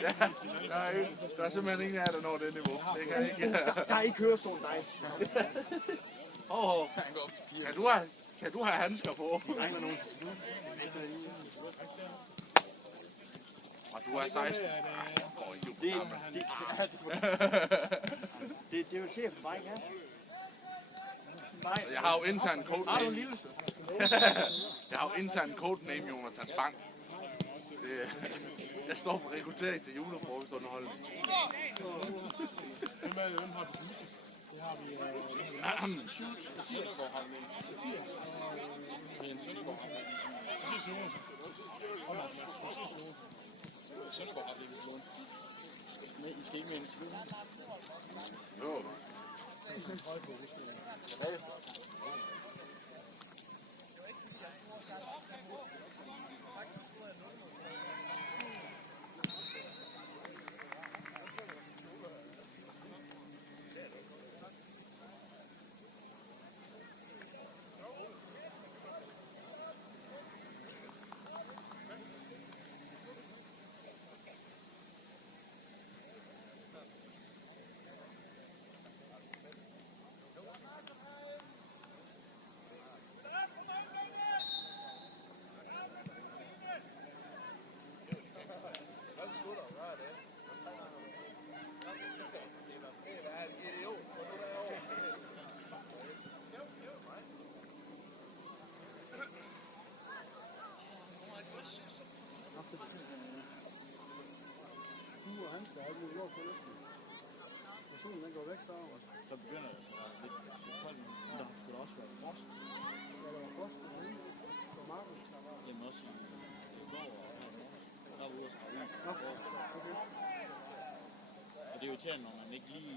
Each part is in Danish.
Ja, der er simpelthen ingen af jer, der når det niveau. Det kan ikke. Der er ikke kørestol, nej. Kan du have handsker på? Nej, med nogen. Og du er 16. Det er jo chef for mig, ja. Altså, jeg har jo intern codename. Har du en lille stykke? Jeg har jo intern codename Jonathan Spang. Jeg står for rekruttering til julefrokostunderholdning. Hvem har du? Det har vi Schultz, Mathias har vi. Mathias og Jens Søndergaard har vi. Mathias Johansson. Søndergaard har vi i slåen. Men I skal ikke med en slåen? Jo. Han skal have lidt lov på listen. Når solen den går væk, så begynder det at være lidt koldt. Der skulle også være frost. Ja, der var frost på marken. Jamen også i går og her i morges. Der var ude og skrave is. Okay. Og det er jo irriterende, når man ikke lige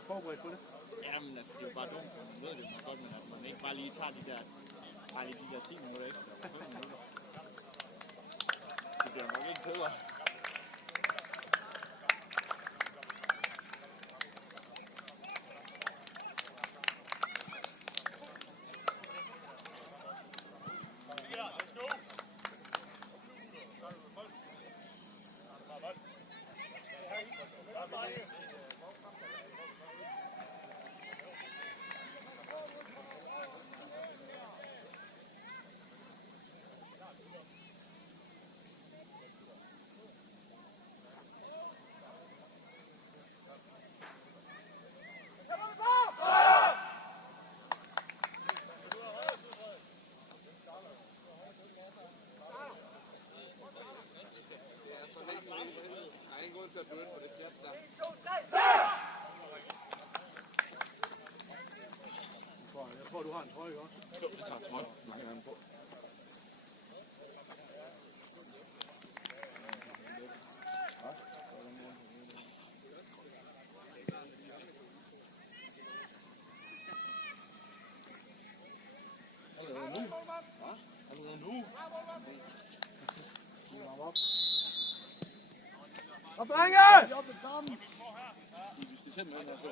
Er forberedt på det? Jamen altså, det er jo bare dumt, for man ved det jo godt, men at man ikke bare lige tager de der 10 minutter ekstra. 5 minutter. Det bliver nok ikke bedre. Til at begynde på det pjat der. Jeg tror, du har en trøje også. Jo, jeg tager trøje. Nu hænger den på. Allerede nu? Hvad? Allerede nu? Op, drenge! Vi skal simpelthen have så.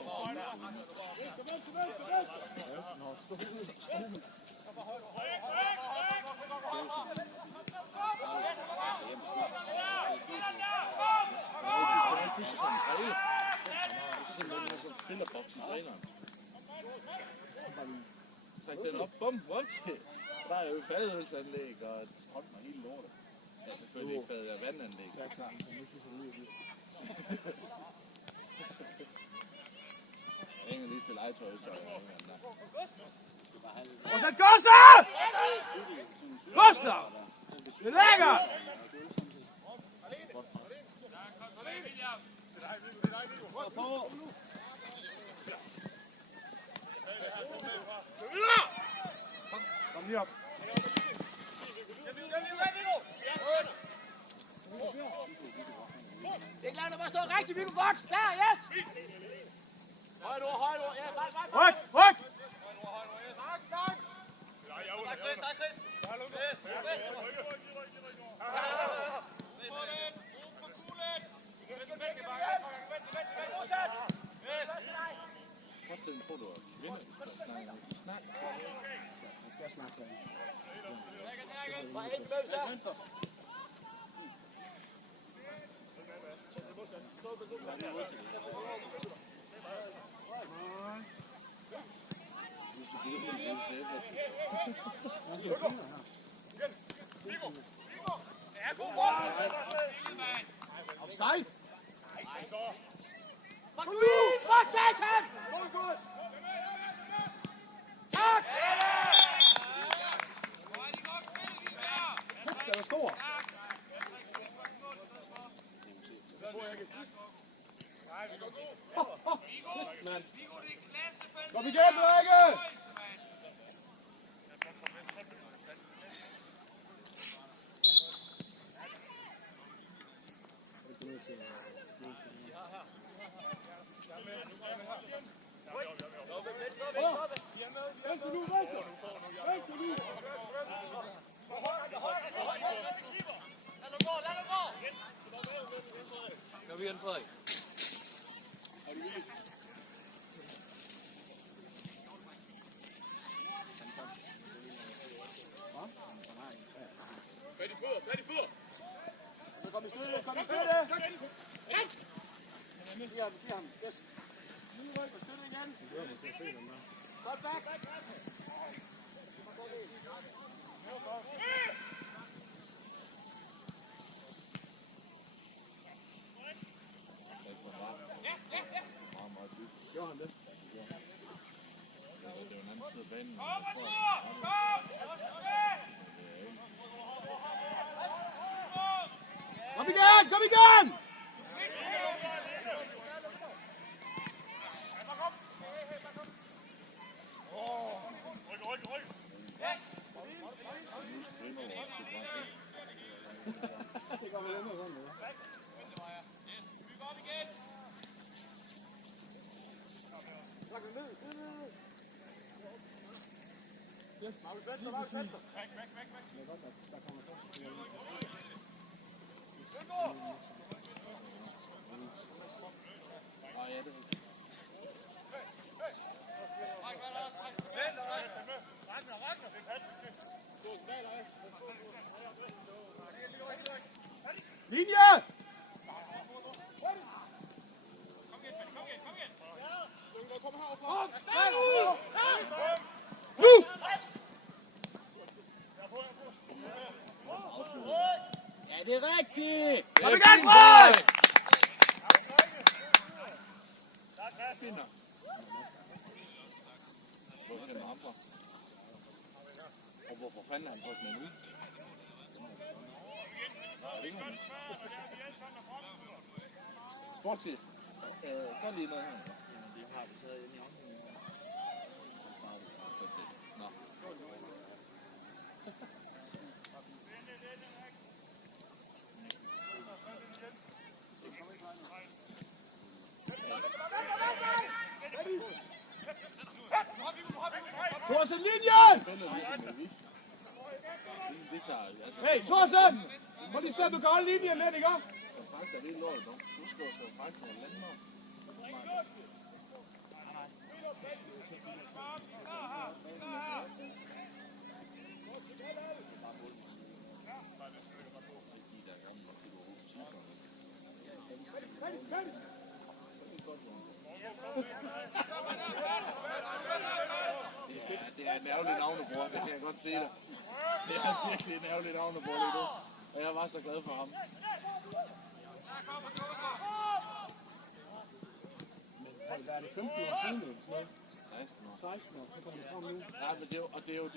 Simpelthen have sådan en spillerboks i træneren. Træk den op, bum, what? Der er jo fadølsanlæg og strøm og hele lortet. Ja, selvfølgelig ikke fad, vandanlæg. Så er klar, så nu synes jeg lige, Jeg ringer lige til legetøj, så jeg ringer den der. Og så Gustav! Gustav! Det er lækkert! Kom lige op. Det er klart, der må stå rigtigt, vi går godt. Der, yes! Højt ord, ja, ryk, ryk! Prøv at få du at vinde. Snak. jeg skal snakke med Bare ind, hvem der? Offside! Kom nu, for satan! Tak! Den er stor! Kom igen, drenge! Kom igen, Frederik. Så kom i støtte, kom i støtte! Giv ham, yes. Ny ryg og støtte igen. Godt back. Gjorde han det? Det er jo en anden side af banen. Kom igen, kom igen! Det går vel endnu sådan noget. Yes. Magnus Venter. Det er godt, at der kommer først. Ja, det er Linje! Nu! Ja, det er rigtigt! Kom igen, Frederik! finder. Hvorfor den andre? Og hvorfor fanden har han fået den ud? Sportschef. Godt lige noget her. Det har vi taget ind i området. Nå. Thorsen, linjen! Hey, Thorsen! Må lige se, om du kan holde linjen lidt, ikke? Som sagt er det lort, du skal jo stå faktisk over landmål. Det er en ærgerlig navnebror, det kan jeg godt se dig. Det er virkelig en ærgerlig navnebror lige nu. Og jeg var så glad for ham. Men hvad er det, 15 år siden? 16 år. 16 år, så kommer det frem nu. Ja, men det er jo, og det er jo,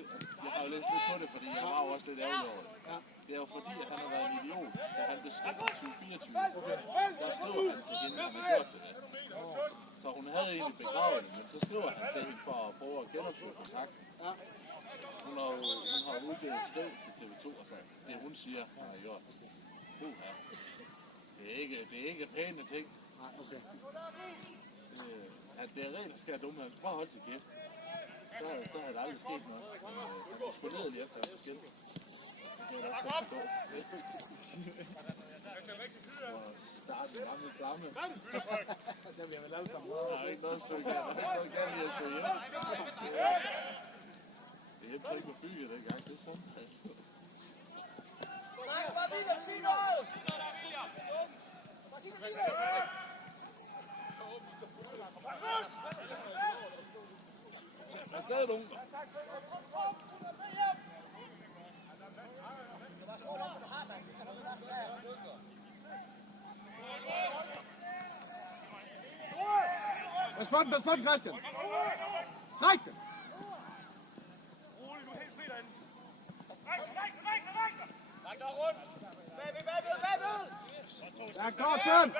jeg har jo læst lidt på det, fordi jeg var jo også lidt ærgerlig over det. Ja. Det er jo fordi, at han har været en idiot, da han blev skilt i 2024. Der skriver han til hende, at han gjorde til det. Så hun havde egentlig begravet det, men så skriver han til hende for at prøve at genopsøge kontakten. Ja. Hun har udgivet et skriv til TV2, og så det hun siger, han har gjort. Det er ikke pæne ting. Nej, okay. At det er rent skært dumme. Han skulle bare holde til kæft. Så havde der aldrig sket noget. Han var sgu nedelig efter at skilt. Det er da også forstå. Og starte en gammel flamme. Det bliver vel alle sammen. Der er ikke noget søge. Der er ikke noget galt i at søge hjem. Det er ikke ikke med bygget dengang. Det er sådan. Nej, bare William, sig noget! Bare sig noget! dunker. Pas på den, Christian. Træk den. Ja, Gorten!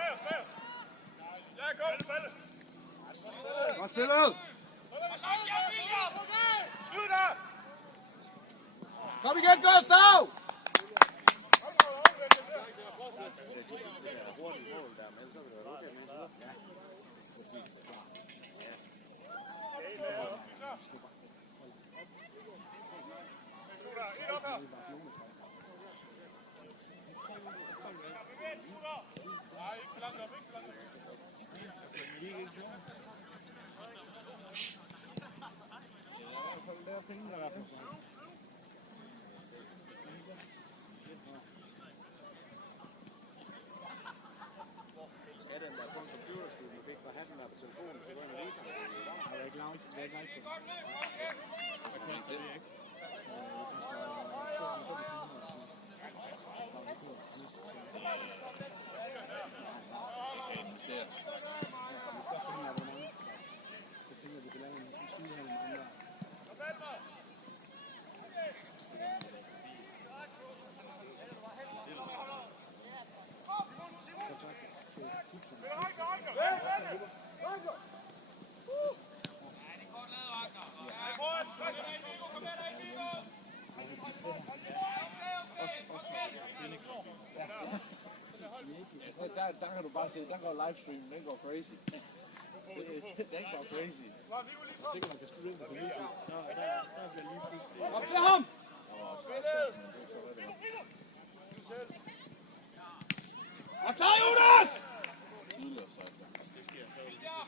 Godt spillet! Kom igen, Gustav! Skal den der på en computer, så du fik fra hatten der på telefonen, så går ind og viser dig. Jeg er ikke langt. Der kan du bare se, der går livestreamen, den går crazy. Den går crazy. Jeg tænker, man kan stille ind på YouTube. Så der bliver lige pludselig... Kom til ham! Og så Jonas! Tidligere sagt. Det sker så.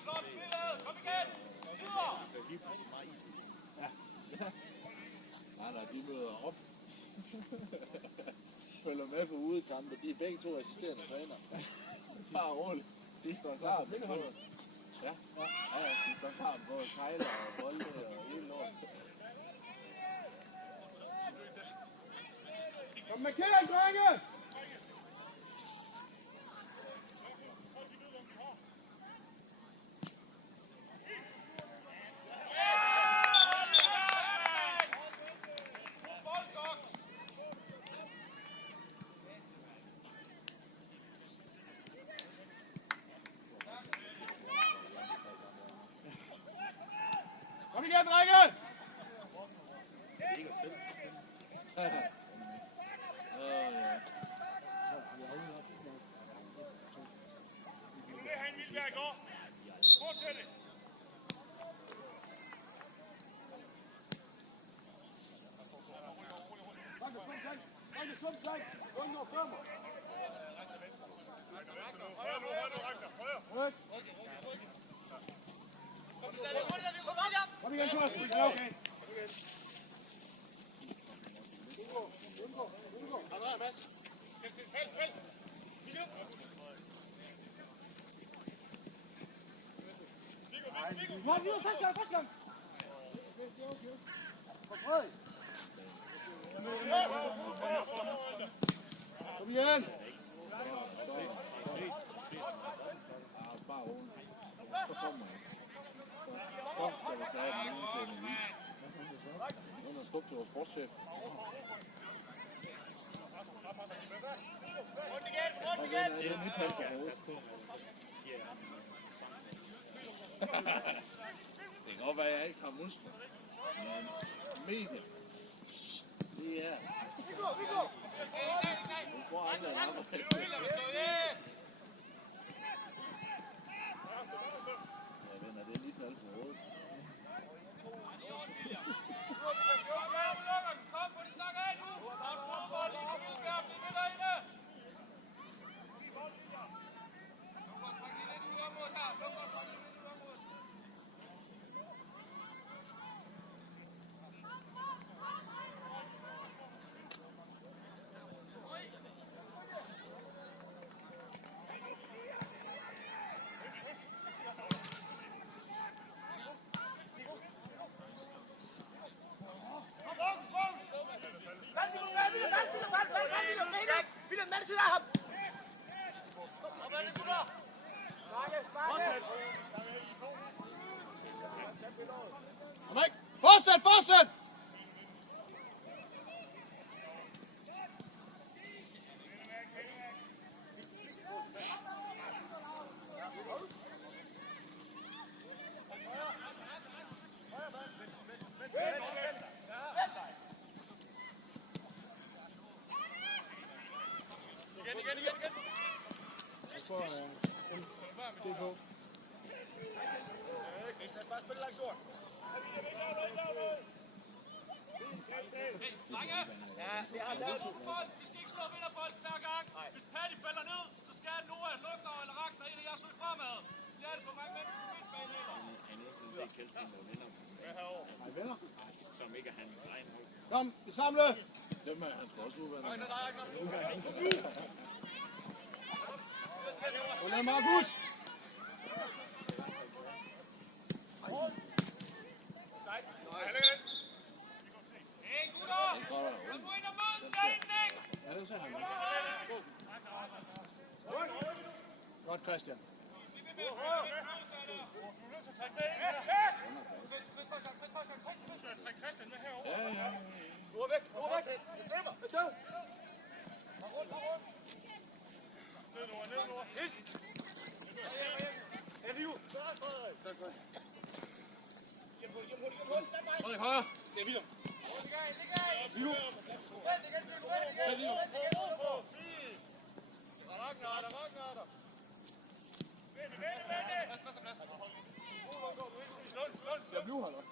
Flot spillet! Kom igen! Super! Det er lige pludselig meget easy. Nej, de møder op. Følger med på udekampe. De er begge to assisterende træner. Bare roligt. De står klar med både. Ja, de står klar med både kejler og bolde og hele lort. Kom med kæden, drenge! Kom igen, drenge! Kom igen, Thorsten. Ja, okay. Kom videre, første gang. Kom igen. Bare roligt. Så kommer han. Så skal vi tage den ene til en uge. Nu er skub til vores sportschef. Rundt igen! Det er nyt halv på hovedet. Det kan godt være, at jeg ikke har muskler. Men medium. Det er. Nu får alle en arbejde. Ja, venner, det er lige halv på hovedet. for DK. Bare spil langs jorden. Drenge! Ja, det har jeg. Vi skal ikke slå vinderbold hver gang. Hvis Paddy falder ned, så skal Noah, Lugner eller Ragnar en af jer slå fremad. Det er det for mange mennesker på midtbanen heller. Han er sådan set Kjeldsten nogle venner. Nej, venner. Som ikke er hans egen hold. Kom, vi samler! Dem er han skal også udvande. Og lad Markus! Hey gutter! Kom nu ind og mød den sætning! Ja, det ser han. Godt, Christian. Ja, ja. Nu er væk! Jeg stemmer! Ned, Hist! Er vi jo? Frederik, højre. Det er William. Jeg bliver her nok.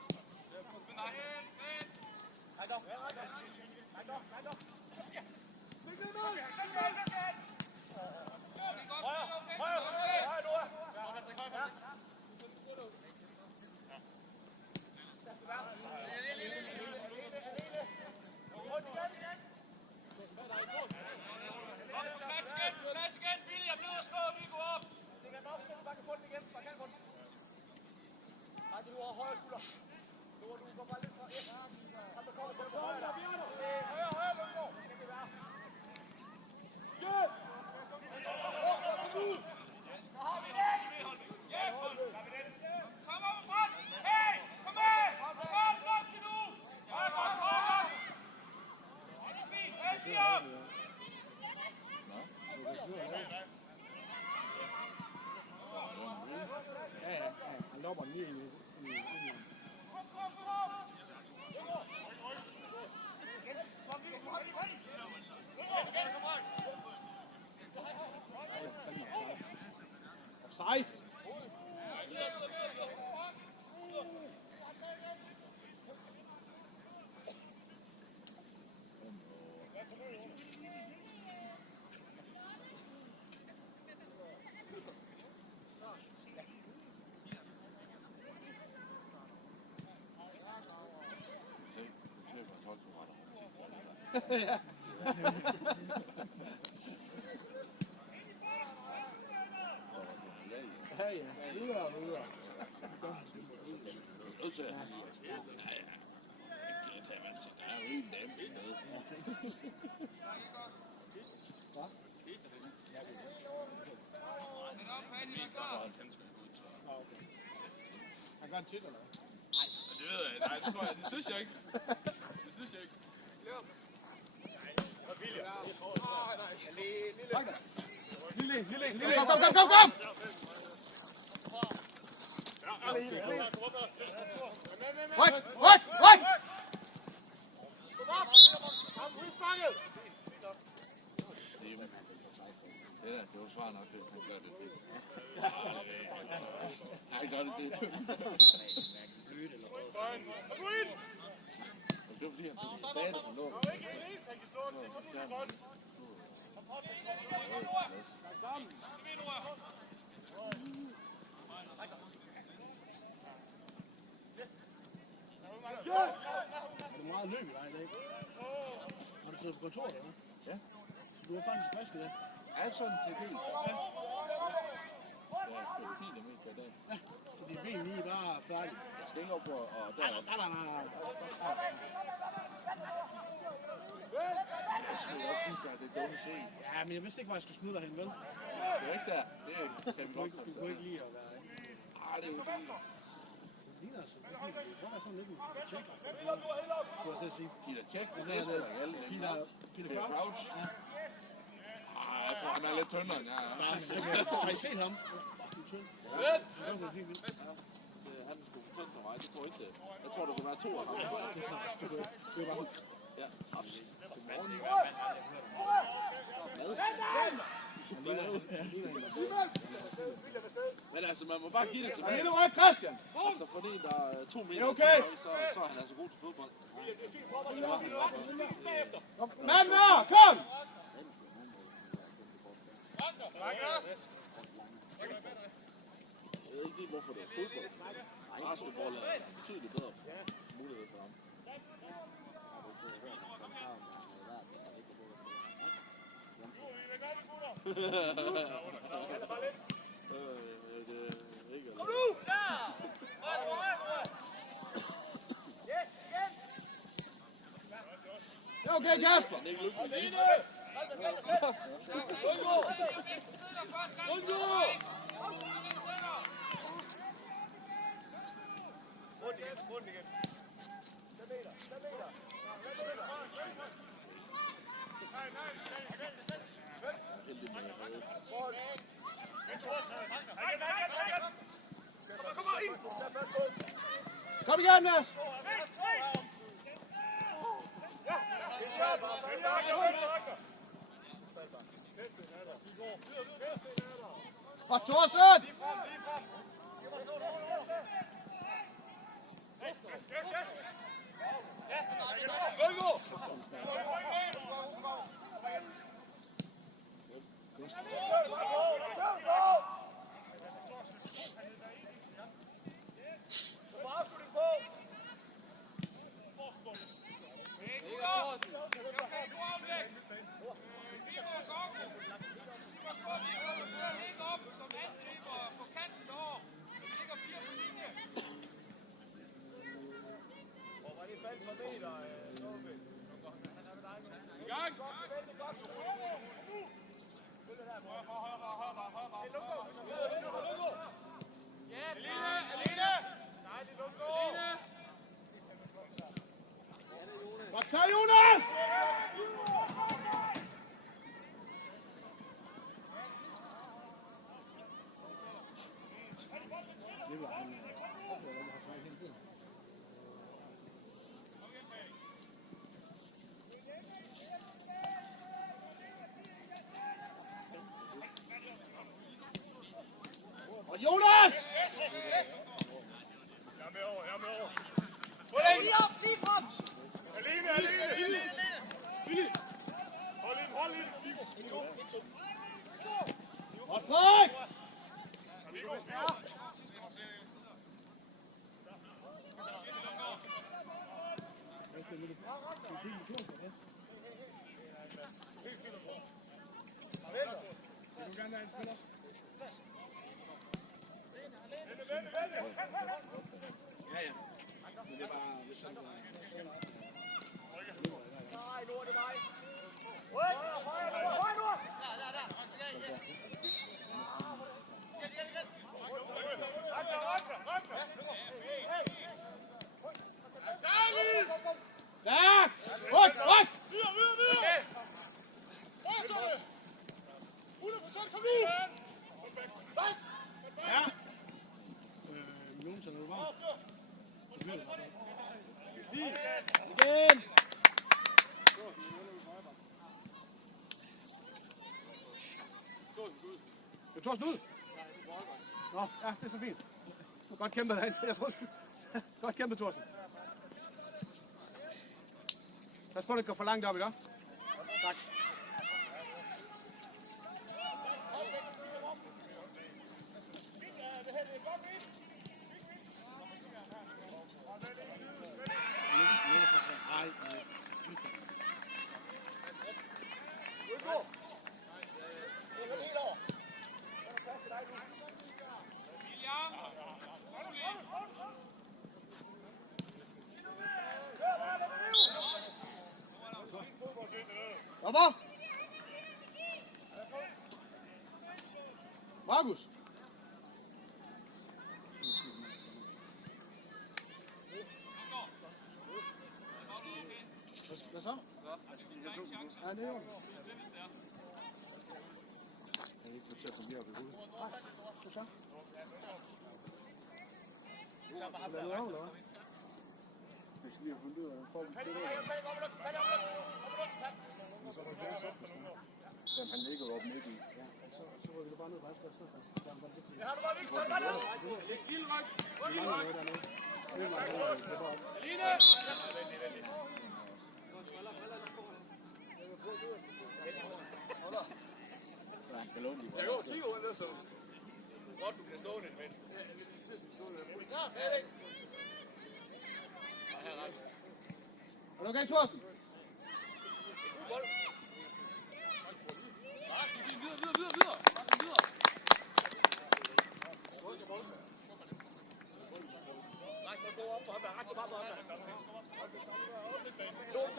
Han løber lige ind i offside. Ja. Ja, ja. Videre. Nu ser han lige. Ja, ja. Så kan jeg tage vand til. Der er jo en dame i stedet. Han gør en tit, eller hvad? Det ved jeg. Nej, det tror jeg. Det synes jeg ikke. Lille. Kom! Ryk! Det var svar nok, han gør det til. Han gør det til. Det var fordi, han tog tilbage, da han lå. Er det meget løb i dig i dag? Har du siddet på kontoret, eller hvad? Ja. Du har faktisk vasket det? Ja, sådan til dels. Ja. Jeg har kørt fint det meste af dagen. Ja, så dine ben lige bare færdige. Jeg skal ikke op og derop. Nej. Jeg skal godt synes, at det er dumt at se. Ja, men jeg vidste ikke, hvor jeg skulle smide dig hen, vel? Det er ikke der. Det kan vi godt Du kunne ikke lide at være der. Ah, det er jo det. Det ligner altså, det kan være sådan lidt en tjekker. Skulle jeg så sige. Peter Tjek, det er sgu da ikke alle. Peter Crouch. Ja. Ah, jeg tror, han er lidt tyndere end jeg er. Har I set ham? Han er sgu tynd for mig, det tror jeg ikke det. Jeg tror, der kunne være 2 af ham. Det var bare Ja, absolut. Godmorgen. han ligner Altså, man må bare give det til Lille manden. røg, Christian! Altså, for en, der er 2 meter, okay. så er han altså god til fodbold. Mand der, kom! Jeg ved ikke lige, hvorfor det er fodbold. Basketball er betydeligt bedre mulighed for ham. Kom nu! Det er okay, Kasper! Kom igen, Mads! Og Thorsen! Så Jonas! Og Jonas! Jeg er med over. Hold lige op, lige frem! Alene! Hold ind! Og Frederik! Ja. Men det er bare... Nej, nu er det mig. Tak! Ryk! 100%, kom nu! Ja. Jonas, er du varm? Igen! Du tog os ud? Nå, ja, det er så fint. Du har godt kæmpet derinde. Jeg tror, godt kæmpet, Thorsten. Pas på, at det går for langt op, ikke? Tak. Hvorfor? Markus? Hvad så? Ja, det er jo. Jeg er ikke til at komme mere op i hovedet. Nej, hvad så? Hvad laver du, eller hvad? Jeg skal lige have fundet ud af, hvor vi spiller. Han ligger jo op midt i. Ja. så rykker du bare ned på hans plads. Det har du bare lige. Tag bare ned. Læg lille ryg. Ryg i ryg. Line. Jeg går 10 år der, så godt du kan stå det, men... Ja, Felix! Og her ret. Er du okay, Thorsten? God bold. Videre. Ræk mig op på ham der, ræk mig bare på ham der.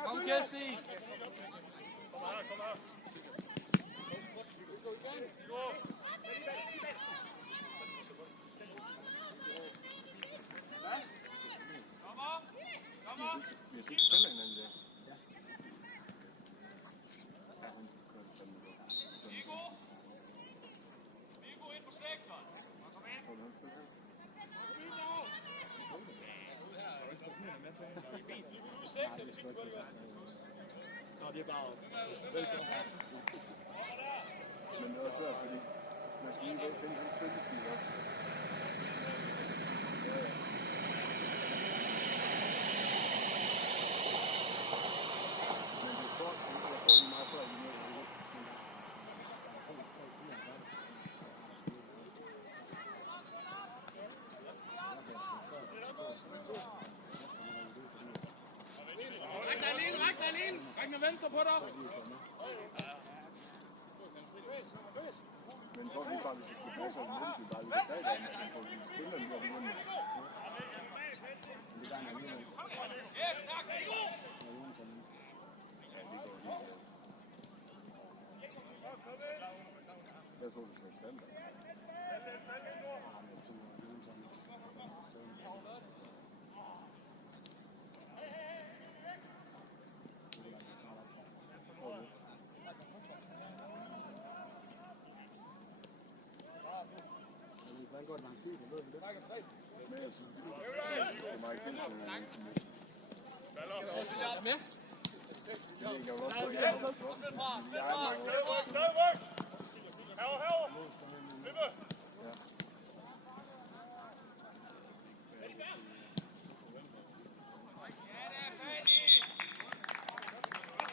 Kom, Kirsten! Kom her. Vi skal spille hinanden der. Viggo ind på 6'eren. Kom ind. Nå, det er bare velkommen. Men det er også svært, fordi man skal lige finde en følgestil også. Men det er stort, jeg får lige meget før i noget. Ræk med venstre på dig. Men for lige bare, hvis du skulle bruge sådan en bare lidt bag dig, men for at spille den der begynde. Det er der en anden. Jeg tror, det er standard. Godt langt tid, det ved vi det. Men jeg synes, det er meget kendt. Er med? Jeg kan jo også få det. Herover. Lippe.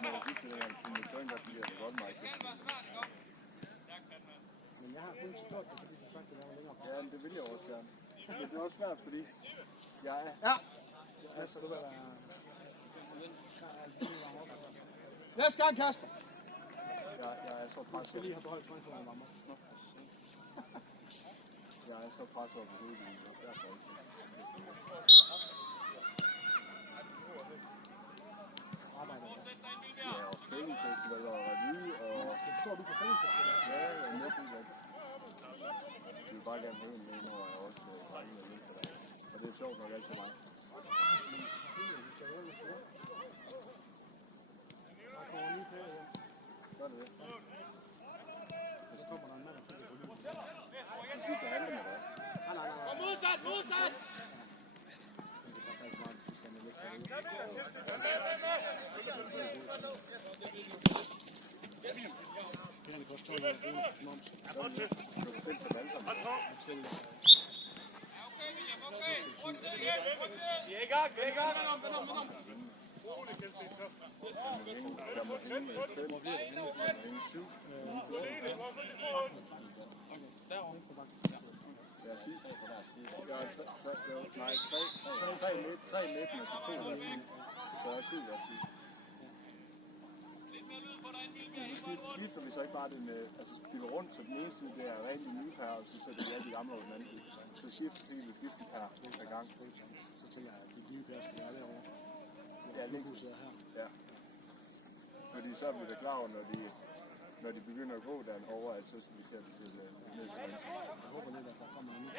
Men jeg synes, det er en tøjning, der bliver det godt meget. Men jeg har kun til stort, fordi du sagt, det var længere fra. Ja, det vil jeg også gerne. Men det er også svært, fordi jeg er... Ja! Altså, du vil være... Næste gang, Kasper! Jeg er så presset. Jeg skal lige have beholdt træk for mig, mamma. Jeg er så presset over på hovedet, derfor ikke. Arbejder jeg. Ja, og filmfestivaler og revy, og... Det står du på filmfestivaler? Ja, jeg er med på det. Jeg vil bare gerne høre med, når jeg også drengene er lidt for dig. Og det er sjovt nok altid mig. Der kommer en ny ferie hjem. Gør det det? Og så kommer der en mand, der kigger på lyd. Jeg skal ikke handle med dig. Nej. Kom modsat! Det er faktisk meget, hvis vi skal med lidt for det. Det er godt 12 år, det er moms. Du kan selv tage valgsomt. Okay. Vi er i gang. Jeg må hænge 5, jeg må hænge 7. Jeg er 10 på hver side. Jeg er 3 midten og så 2 hver side. Så jeg er 7 hver side. Så skifter vi så ikke bare det med, altså spiller rundt, så den ene side det er rigtig nye per, og så sætter vi alle de gamle over den anden side. Så skifter vi per gang. Så tænker jeg, at de nye bær skal være derovre. Ja, lige sidder her. Ja. Fordi så er vi da klar over, når de begynder at gå derovre, at så skal vi til at ned til grænsen. Jeg håber lidt, at der kommer en ny bil.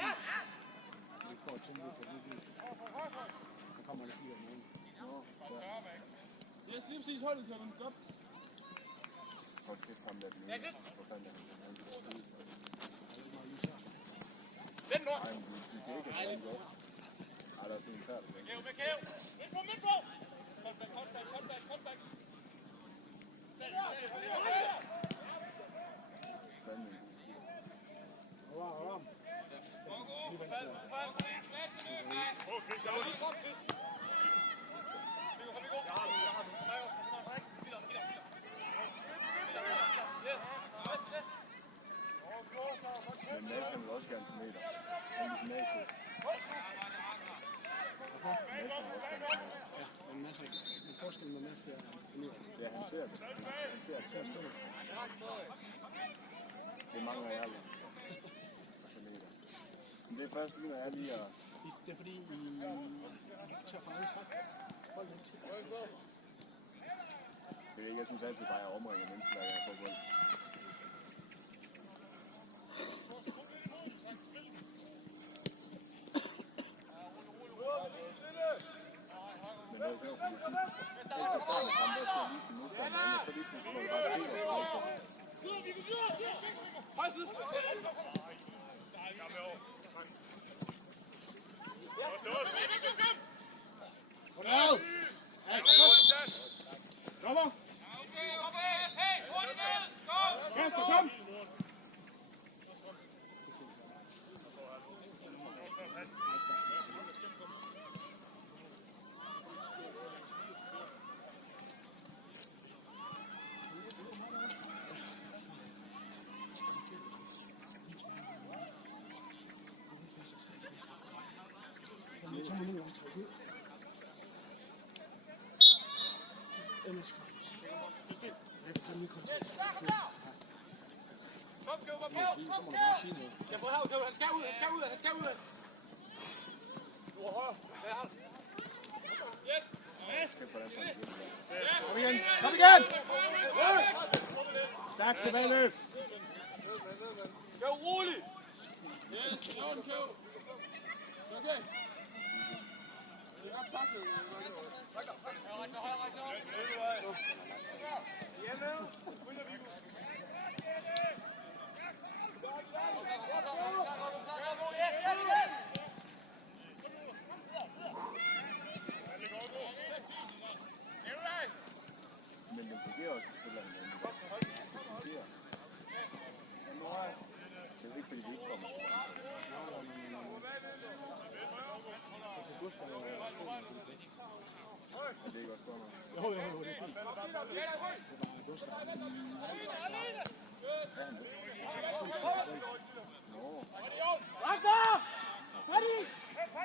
Vi får at tænke lidt på det bil. Der kommer en bil om morgenen. Jeg skal lige præcis holde det, Kevin. Godt. Hold kæft, ham der bliver. Hvor fanden er han? Vend nu. Nej, vi kan ikke have det godt. Ej, der er sådan en færdig. Kæv. Midt på. Kontback. Fanden. Men Mads kan vel også gerne til meter. Han er sådan af Hvorfor? Mads kan også gerne til meter. Ja, men masser af den forskel med Mads, det er fornyer. Ja, han ser det. Han ser det selv. Det mangler jeg lidt. Altså meter. Men det er først lige, når jeg lige er... Det er fordi, I tager for egen træk. Hold lidt til. Det er ikke, jeg synes altid bare, at jeg omringer mennesker, der er på bold. Men det er jo sjovt, fordi altid starten af kampen, der skal jeg vise sin modstander, og så lige pludselig får det bare ske og ske. Kommer! Kasper, kom! Kom igen! Stærkt tilbageløb! Gå roligt! Okay. Men den fungerer også på et eller andet. Det fungerer. Det er ikke fordi, det ikke kommer. Er det ikke også godt nok? Jo, det er fint. Det var Gustav. Nå. Ragnar! Færdig! Okay!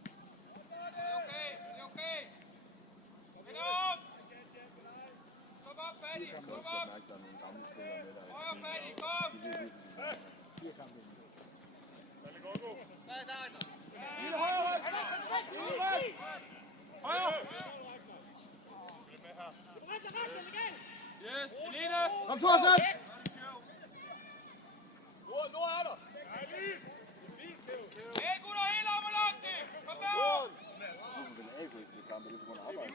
Kom med. Okay. Kom op! Kom op, Fadi! Kom op! Højre, Fadi! Kom! Højre! Yes, Elena! Kom, Thorsen! Nu er der! Hey, gutter, helt op og langt det! Kom derop! Nu får vi en A-fæstig kamp, og det er på grund af arbejde.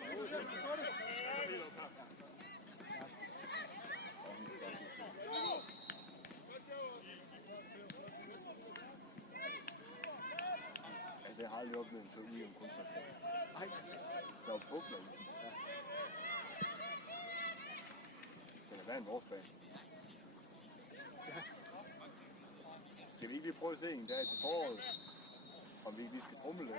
Altså, jeg har aldrig oplevet en så ujævn kunstnerskab. Der var bukler i. Skal det være en årsbane? Skal vi ikke lige prøve at se en dag til foråret? Om vi ikke lige skal trumle lidt?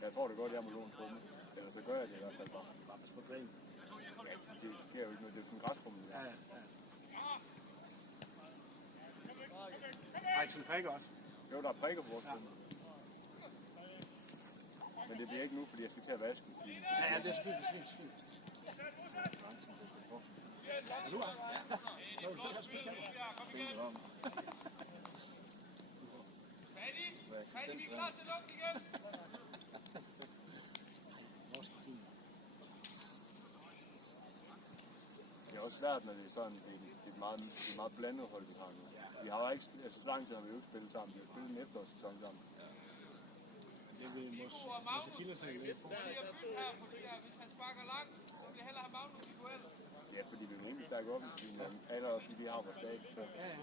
Jeg tror det godt, jeg må låne trumme. Eller så gør jeg det i hvert fald bare. Bare på gren. Det sker jo ikke noget. Det er sådan en græstrummel. Ja. Ej, til prikker også. Jo, der er prikker på vores trummel. Men det bliver ikke nu, fordi jeg skal til at vaske. Ja, det er fint. Nu er ja. Nå, så kan spille kamera. Fadi, vi er klar til at lukke igen! Det er også svært, når det er sådan et meget blandet hold, vi har nu. Vi har jo ikke, altså så lang tid har vi jo ikke spillet sammen. Vi har spillet en efterårssæson sammen. Det vil måske kilde sig lidt fortsat. Hvis han sparker langt, så vil jeg hellere have Magnus i duel. Ja, fordi vi er egentlig stærk offensiv, men alle også lige har vores stat, så... Ja, ja.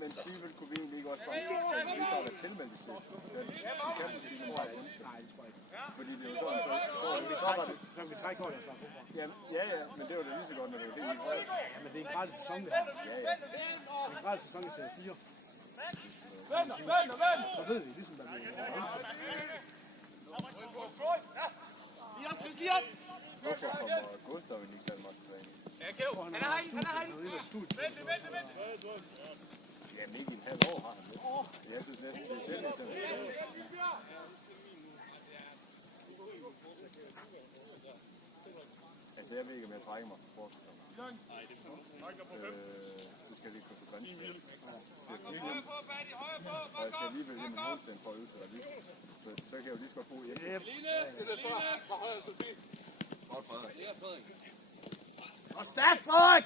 Men Steve kunne vi egentlig ikke også bare være tilmeldt til. Vi kan måske ikke bare hjemme. Fordi det er jo sådan, så var det... Så vi trækker hold, Ja, men det var det lige så godt, når det var helt højt. Ja, men det er en gratis sæson, det her. Ja, ja. Det er en gratis sæson i serie 4. Vend! Så ved vi, ligesom der bliver Hvorfor kommer Gustav ikke så meget tilbage? Ja, Kjell, han er herinde! Vent! Jamen ikke i en halv år har han det. Jeg synes næsten, det er selv, at altså, jeg ved ikke, om jeg trækker mig for forsøg. Så skal jeg lige få grænsen. Og jeg skal alligevel ind med modstand for at øve sig. Så kan jeg jo lige så godt bo i efter. Godt, Frederik. Og stærk, Frederik!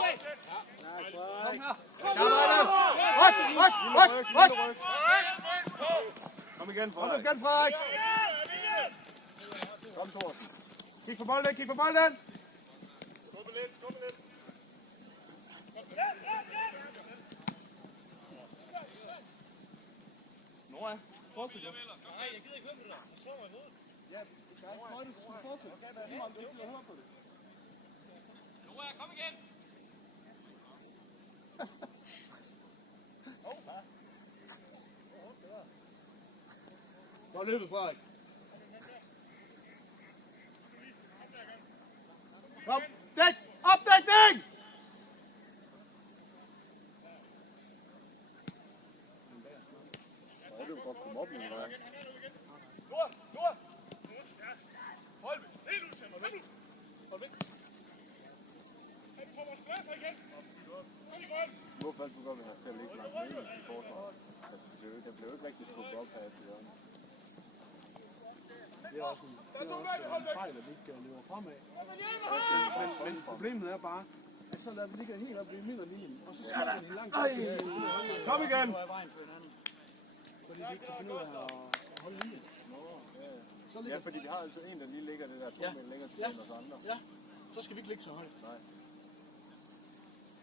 Ryk! Kom igen, Kom Frederik. igen, Frederik! Kom, Thorsten. Kig på bolden! Skubbe lidt. Nora, fortsæt. Nej, jeg gider ikke høre på det der. Jeg så mig i hovedet. Ja, det er ikke meget, du skal fortsætte. Lige om det ikke gider høre på det. Nora, kom igen. Godt løbet, Frederik. Kom, dæk! Opdækning! Ja, det er jo godt komme op i den vej. Nora! Hold helt ud til mig. Hold væk. Han får vores plads igen. Kom i grøn. Hvorfor du godt vil have til at ligge langt nede i forsvaret? Altså, det blev jo ikke rigtig skubbet op her efter hjørnet. Det er også en fejl, at vi ikke løber fremad. Men problemet er bare, at så lader vi ligge helt op i midterlinjen, og så smider vi langt. Kom igen! Fordi vi ikke kan finde ud af at holde linjen. Ja, fordi vi har altså en, der lige ligger det der 2 meter længere til os andre. Ja, så skal vi ikke ligge så højt. Nej.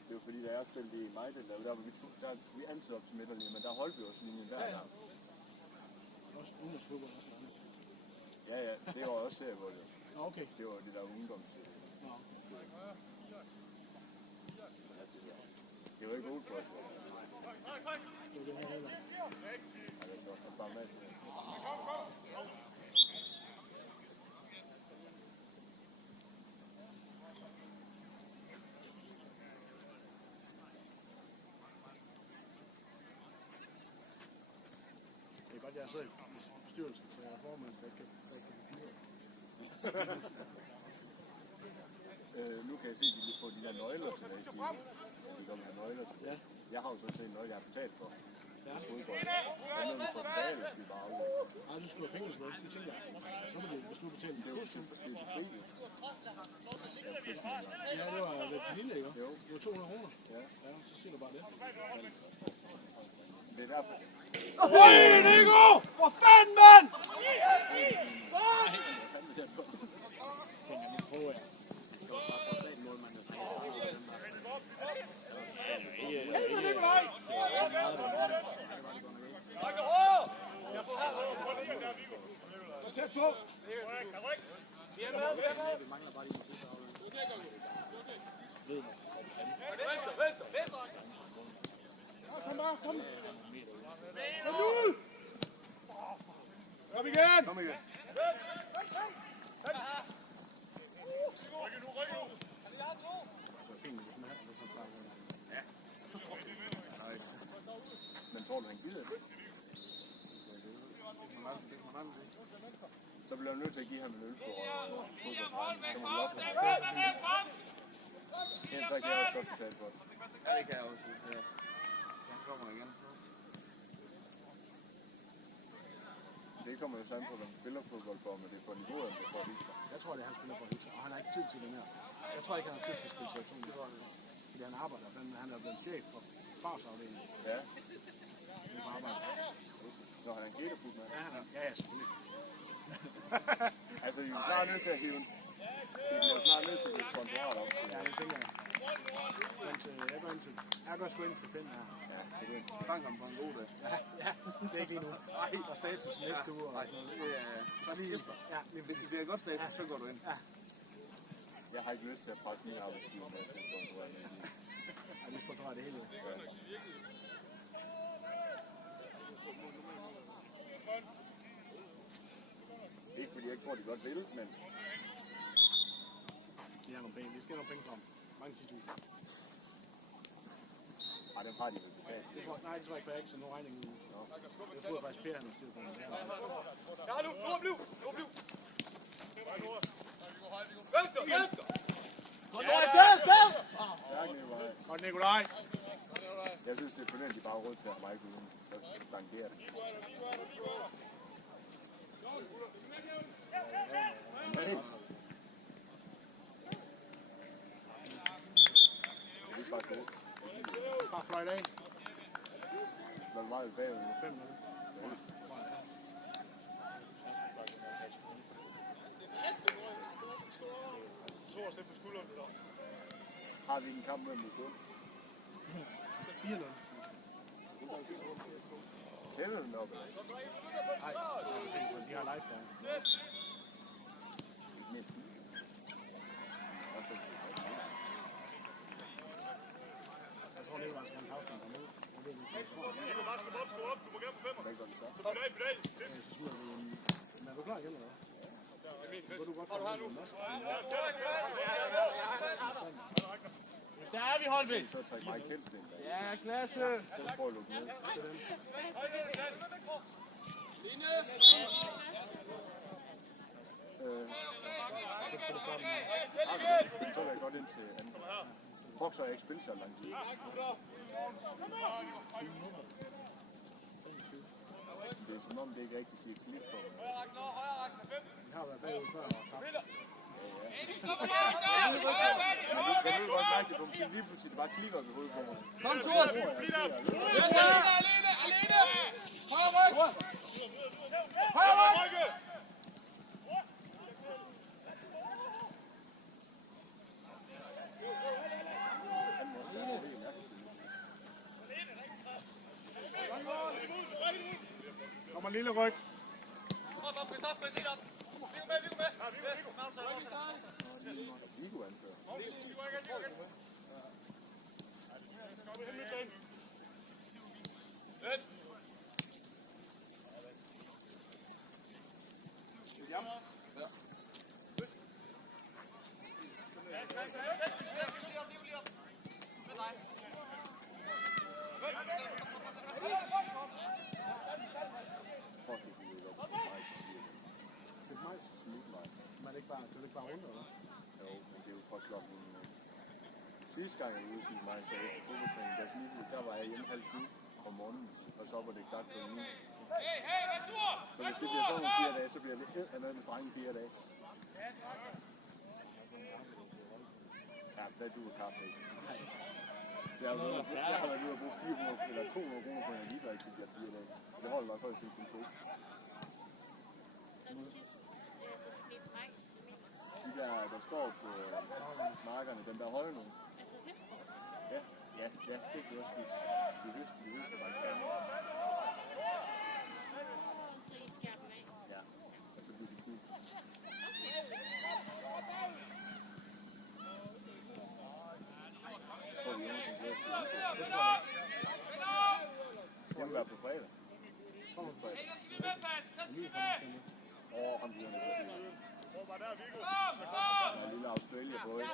Det er jo fordi, der er spillet i Majden, der var der er vi altid op til midterlinjen, men der holdt vi også linjen der. Også ungdomsfodbold også. Ja, det var også serievold. Okay. Det var det der ungdoms. Det var ikke Old Boys. Det var det her heller. Det var også bare med til det. Det er godt, jeg sidder i bestyrelsen, så jeg er formand, så jeg kan fyre. Nu kan jeg se, at de får de der nøgler til det. De kommer have nøgler til det. Ja. Jeg har jo sådan set noget, jeg har betalt for. Ja. Fodbold. Jeg må få betalt, hvis vi bare afleverer. Nej, du skulle have penge og sådan noget. Det tænker jeg. Så må du beslutte betale Det er jo til fri. Ja, det var lidt lille, ikke? Jo. Det var 200 kroner. Ja. Ja, så siger du bare det. Det er derfor. Øj, Nico! For fanden, mand! Helvede, Nikolaj! Så tæt på! Vi er med! Venstre! Kom bare, kom! Kom ud! Kom igen! Kom igen. Men tror du, han gider det? Så bliver jeg nødt til at give ham en ølskår og fodbold. Så må vi op. Ellers så kan jeg også godt betale for det. Ja, det kan jeg også. Ja. Han kommer igen. Det kommer jo sådan på, når man spiller fodbold for, men det er for niveauet, det er for at hygge sig. Jeg tror, det er han spiller for at hygge sig, og han har ikke tid til det mere. Jeg tror ikke, han har tid til at spille situation. Fordi han arbejder, han er blevet chef for farsafdelingen. Ja. Han er på arbejde. Når han er en gætterfuld mand. Ja, han er. Ja, selvfølgelig. Altså, vi er snart nødt til at hive en. Vi bliver snart nødt til at hive et sponsorat op. Ja, det tænker jeg. Jeg går sgu ind til Finn her. Ja, det er det. Fang ham på en god dag. Ja, det er ikke lige nu. Nej, og status næste uge. Og sådan noget. Det er lige efter. Ja, hvis det bliver godt status, så går du ind. Ja. Jeg har ikke lyst til at presse min arbejdsgiver med til sponsorat. Ja, det sponsorat det hele. Ikke fordi jeg ikke tror, de godt vil, men... De har nogle penge. De skal have nogle penge frem. Mange 10.000. Ej, dem har de vel betalt. Nej, det tror jeg ikke, der er ikke så nogen regning nu. Jeg tror faktisk, Per han har styr på det. Ja, nu bliv! Venstre! Sted! Stærk, Nikolaj. Godt, Nikolaj. Jeg synes, det er fornemt, de bare har råd til at have mig uden. Så tangerer det. Men... Det er bare godt. Bare fløjt af. Man er meget bagud nu. 5 minutter. Har vi en kamp med Musund? 4-0. Tæller du den op, eller? Nej, de har live der. Næsten. Jeg tror, det var en pause, han kom ud. Hvad gør du så? Så smider vi en... Men er du klar igen, eller hvad? Går du godt for det? Der er vi, Holbæk. Så træk Mike Kelsen ind. Ja, klasse. Så prøv at lukke ned. Så vil jeg godt ind til anden. Fox har jeg ikke spillet så lang tid. Det er som om, det ikke rigtig siger klik på mig. Vi har været bagud før og tabt. Jeg ved godt sagt det på mig. Lige pludselig det bare klikker ved hovedet på mig. Kom, Thor! Alene! Højre ryg! Højre ryg! Kommer en lille ryg. Viggo anfører. Man ikke bare, kan ikke bare rundt, eller? Jo, men det er jo fra klokken... Sidste gang jeg ude mig, så efter fodboldtræning, der var jeg hjemme 6:30 om morgenen, og så var det klart på 9. Så hvis det bliver sådan 4 dage, så bliver det helt andet med drengen 4 dage. Ja, hvad du er kaffe ikke? Jeg har været ude og bruge 400 eller 200 kroner på en energidrik til de her 4 dage. Det holder nok højst til 2. De der står på markerne, den der høje nu. Altså høster? Ja, det kan også blive. De høster bare ikke. Så I skærer dem af? Ja, og så bliver det kniv. Jeg tror, vi er eneste, det tror jeg ikke. Det må være på fredag. Kommer på fredag. Ham bliver nødt. Der er en lille Australia på, ikke?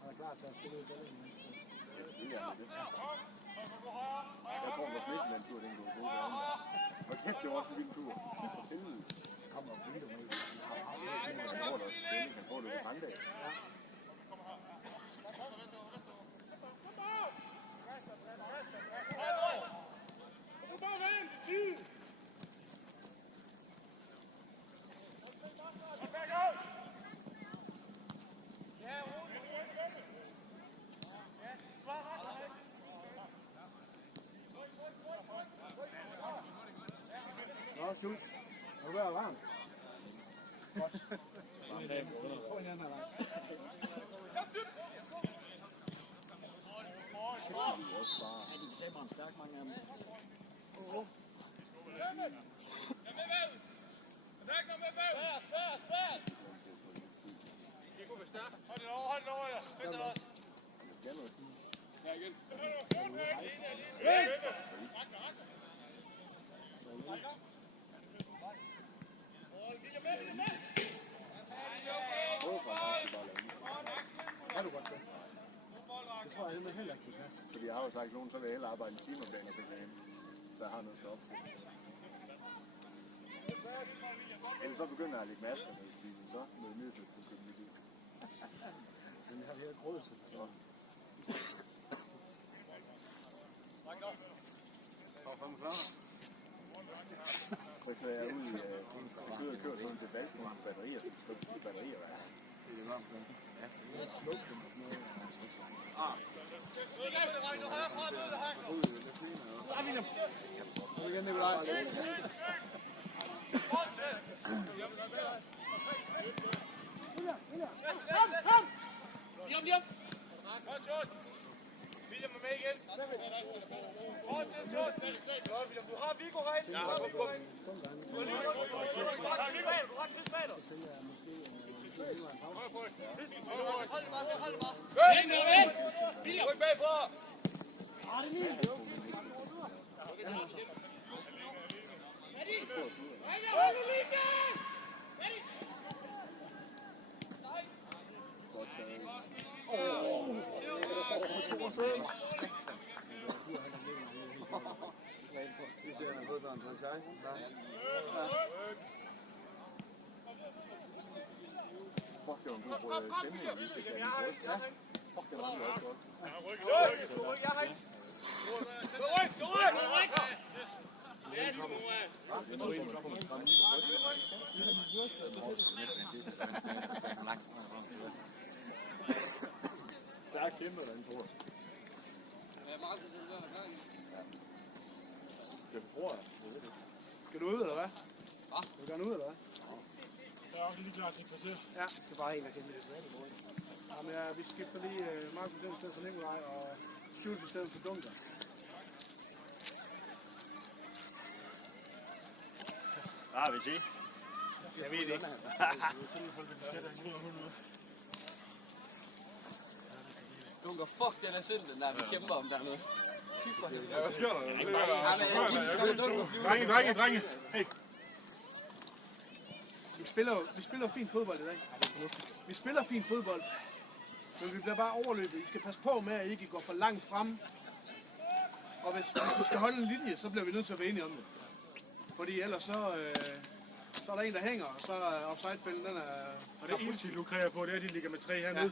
Han er klar til at spille ud i billedet. Det er det. Jeg tror, vores næste tur, den går god derinde. Og kæft, det var også en vild tur. For helvede. Der kommer også video med. Han får det også til spænding. Han får det på Granddag. også ud. Har du været varm? Godt. Få en anden her lang. Ja, de ser bare stærk, mange af dem. Hold det over, ellers. Fæster også. Ja, igen. Er du godt det? Det tror jeg heller ikke, du kan. Fordi jeg har jo sagt nogen, så vil jeg hellere arbejde en time om dagen, og det kan så jeg har noget at stå op til. Ellers så begynder jeg at lægge maskerne i stilen, så må jeg nødt til at få købt mit liv. Men jeg har ikke råd til det. Så kører jeg ud og kører sådan en debat med batterier, så skal de batterier være. Det er varmt. Ja, det er slukt dem og sådan noget. Kom igen, Nikolaj. Kom! Hjem! Godt, Jost! William er med igen. Fortsæt, Jost! Godt, William. Du har Viggo herinde. Ja, kom. Du har Viggo herinde. Du har krigsfader. Hold det bare. William! Ryk bagfra. Vi ser, at han har fået sådan en franchise. Fuck, det var en god stemning. Fuck, det var en god godt. Ryk, jeg har ikke. Ryk! Yes, Der er kæmpe derinde, tror jeg. Det tror jeg. Skal du ud, eller hvad? Skal du gerne ud, eller hvad? Jeg er også lige klar til at passere. Ja, det skal bare en, der kender det. Jamen, ja, vi skifter lige Markus i stedet for Nikolaj og Schultz i stedet for Dunker. Ah, vil sige. Jeg ved det ikke. Dunker, fuck, den er synd, den der, vi kæmper om dernede. Fy for helvede. Ja, hvad sker der? Drenge. Hey. Vi spiller fint fodbold i dag. Vi spiller fint fodbold. Men vi bliver bare overløbet. I skal passe på med, at I ikke går for langt frem. Og hvis vi skal holde en linje, så bliver vi nødt til at være enige om det. Fordi ellers så er der en, der hænger, og så er offside-fælden, den er... Og det eneste, de lukrerer på, det er, at de ligger med 3 hernede. Ja.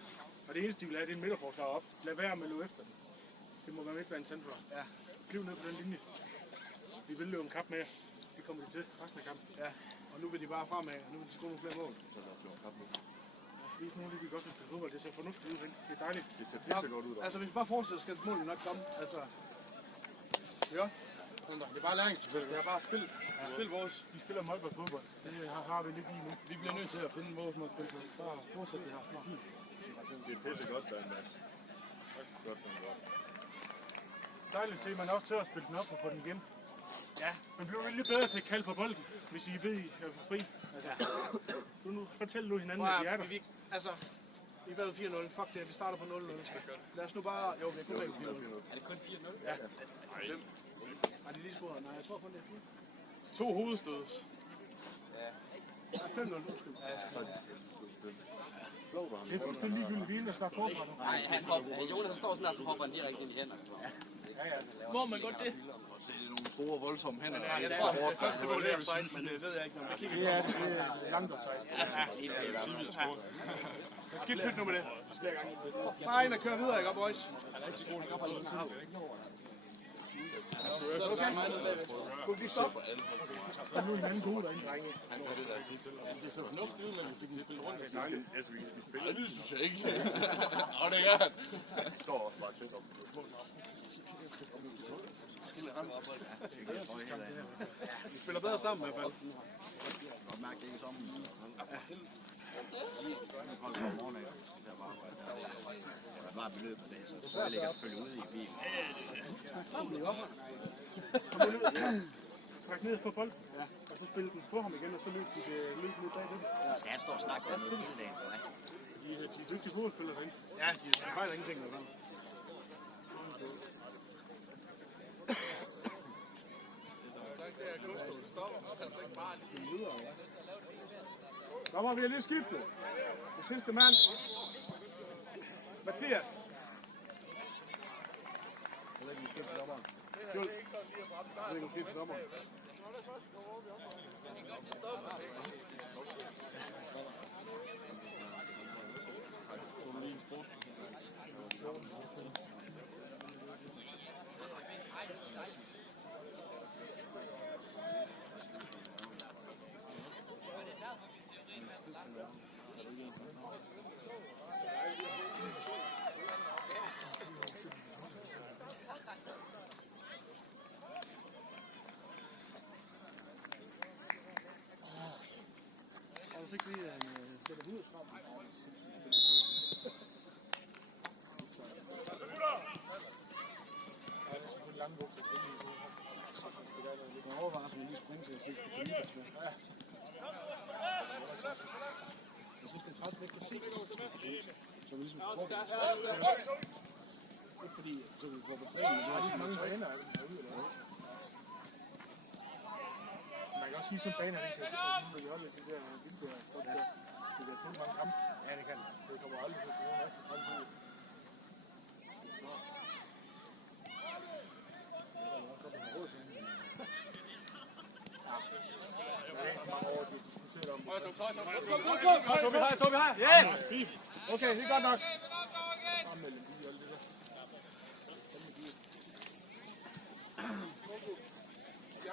Og det eneste, de vil have, det er en midterforsvar op. Lad være med at løbe efter dem. Det må ikke være en central. Ja. Bliv ned på den linje. Vi vil løbe en kamp med. Det kommer de til resten af kampen. Ja, og nu vil de bare fremad, og nu vil de score nogle flere mål. Så lad os løbe en kamp med. Det er ikke nogen, vi godt kan spille fodbold. Det ser fornuftigt ud. Det er dejligt. Det ser pisse godt ud. Altså, hvis vi bare fortsætter, skal målet nok komme. Altså, ja. Det er bare læringsproces. Det er bare spil. Spil vores. De spiller Molberg fodbold. Det har vi lidt lige nu. Vi bliver nødt til at finde vores måde at spille på. Bare fortsæt det her. Det er pisse godt, der er en masse. Godt, den er godt. Dejligt at se, at man også tør at spille den op og få den igen. Ja, man bliver lidt bedre til at kalde på bolden, hvis I ved, at I er fri. Altså, nu fortæl nu hinanden, at I er der. Altså, vi var 4-0. Fuck det, vi starter på 0-0. Lad os nu bare... Jo, vi er kun 4-0. Er det kun 4-0? Ja. Har de lige scoret? Nej, jeg tror kun det er 4. 2 hovedstød. Ja, 5-0, undskyld. Det er fuldstændig ligegyldigt, vi der starter forfra nu. Nej, Jonas står sådan der, så hopper han direkte ind i hænderne. Må man godt det? Det er nogle store, voldsomme hænder. Jeg tror, det første mål er offside, men det ved jeg ikke, når vi kigger på. Det er langt offside. Skidt pyt nu med det. Bare ind og køre videre, ikke, boys? Så kan man det bagved. Kunne vi stoppe? Der er nu en anden gode derinde. Det ser fornuftigt ud, men vi fik den spillet rundt. Altså, vi spiller. Det synes jeg ikke. Og det gør han. Det står også bare tæt op. Vi spiller bedre sammen i hvert fald. Jeg mærke det i sommer. Jeg var bare beløbet på det, så jeg ligger selvfølgelig ude i bilen. Træk ned for bolden, og så spille den på ham igen, og så løb ned bagved. Skal han stå og snakke med hele dagen for dig? De er dygtige fodboldspillere derinde. Ja, de fejler ingenting med dem. Så må vi lige skifte. Det sidste mand. Mathias. Jeg ved ikke, om du skifter dommeren. Schultz. Jeg ved ikke, om du skifter dommeren. Så fik vi en sætter ud af trappen. Jeg overvejer, at man lige springe til at se til Libersne. Jeg synes, det er træt, at vi ikke kan se det. Så vi ligesom prøver det. Ikke fordi, så vi får på træning, men det er lige mange træner af dem herude eller noget. Man kan også sige, som banen kan se, at nu vil holde de der vildbær, det der til mange kampe. Ja, det kan det. Det kommer aldrig til at se noget rigtig frem til. Tobi her! Yes! Okay, det er godt nok.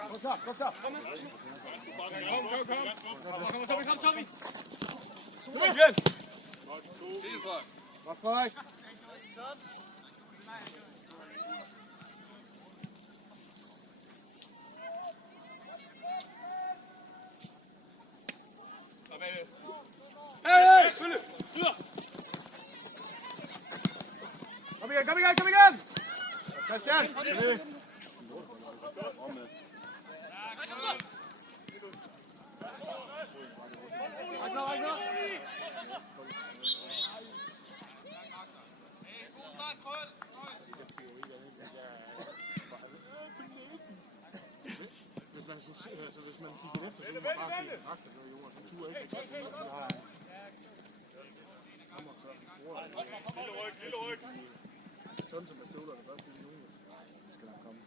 Kom så! Kom, Tobi! Kom igen! Godt, Frederik! Hey! Kom igen! Christian! Hvis man gik efter, så ville man bare se en traktor, så jo, så turde ikke. Lille ryg! Sådan som jeg støvler det første i juni. Det skal nok komme.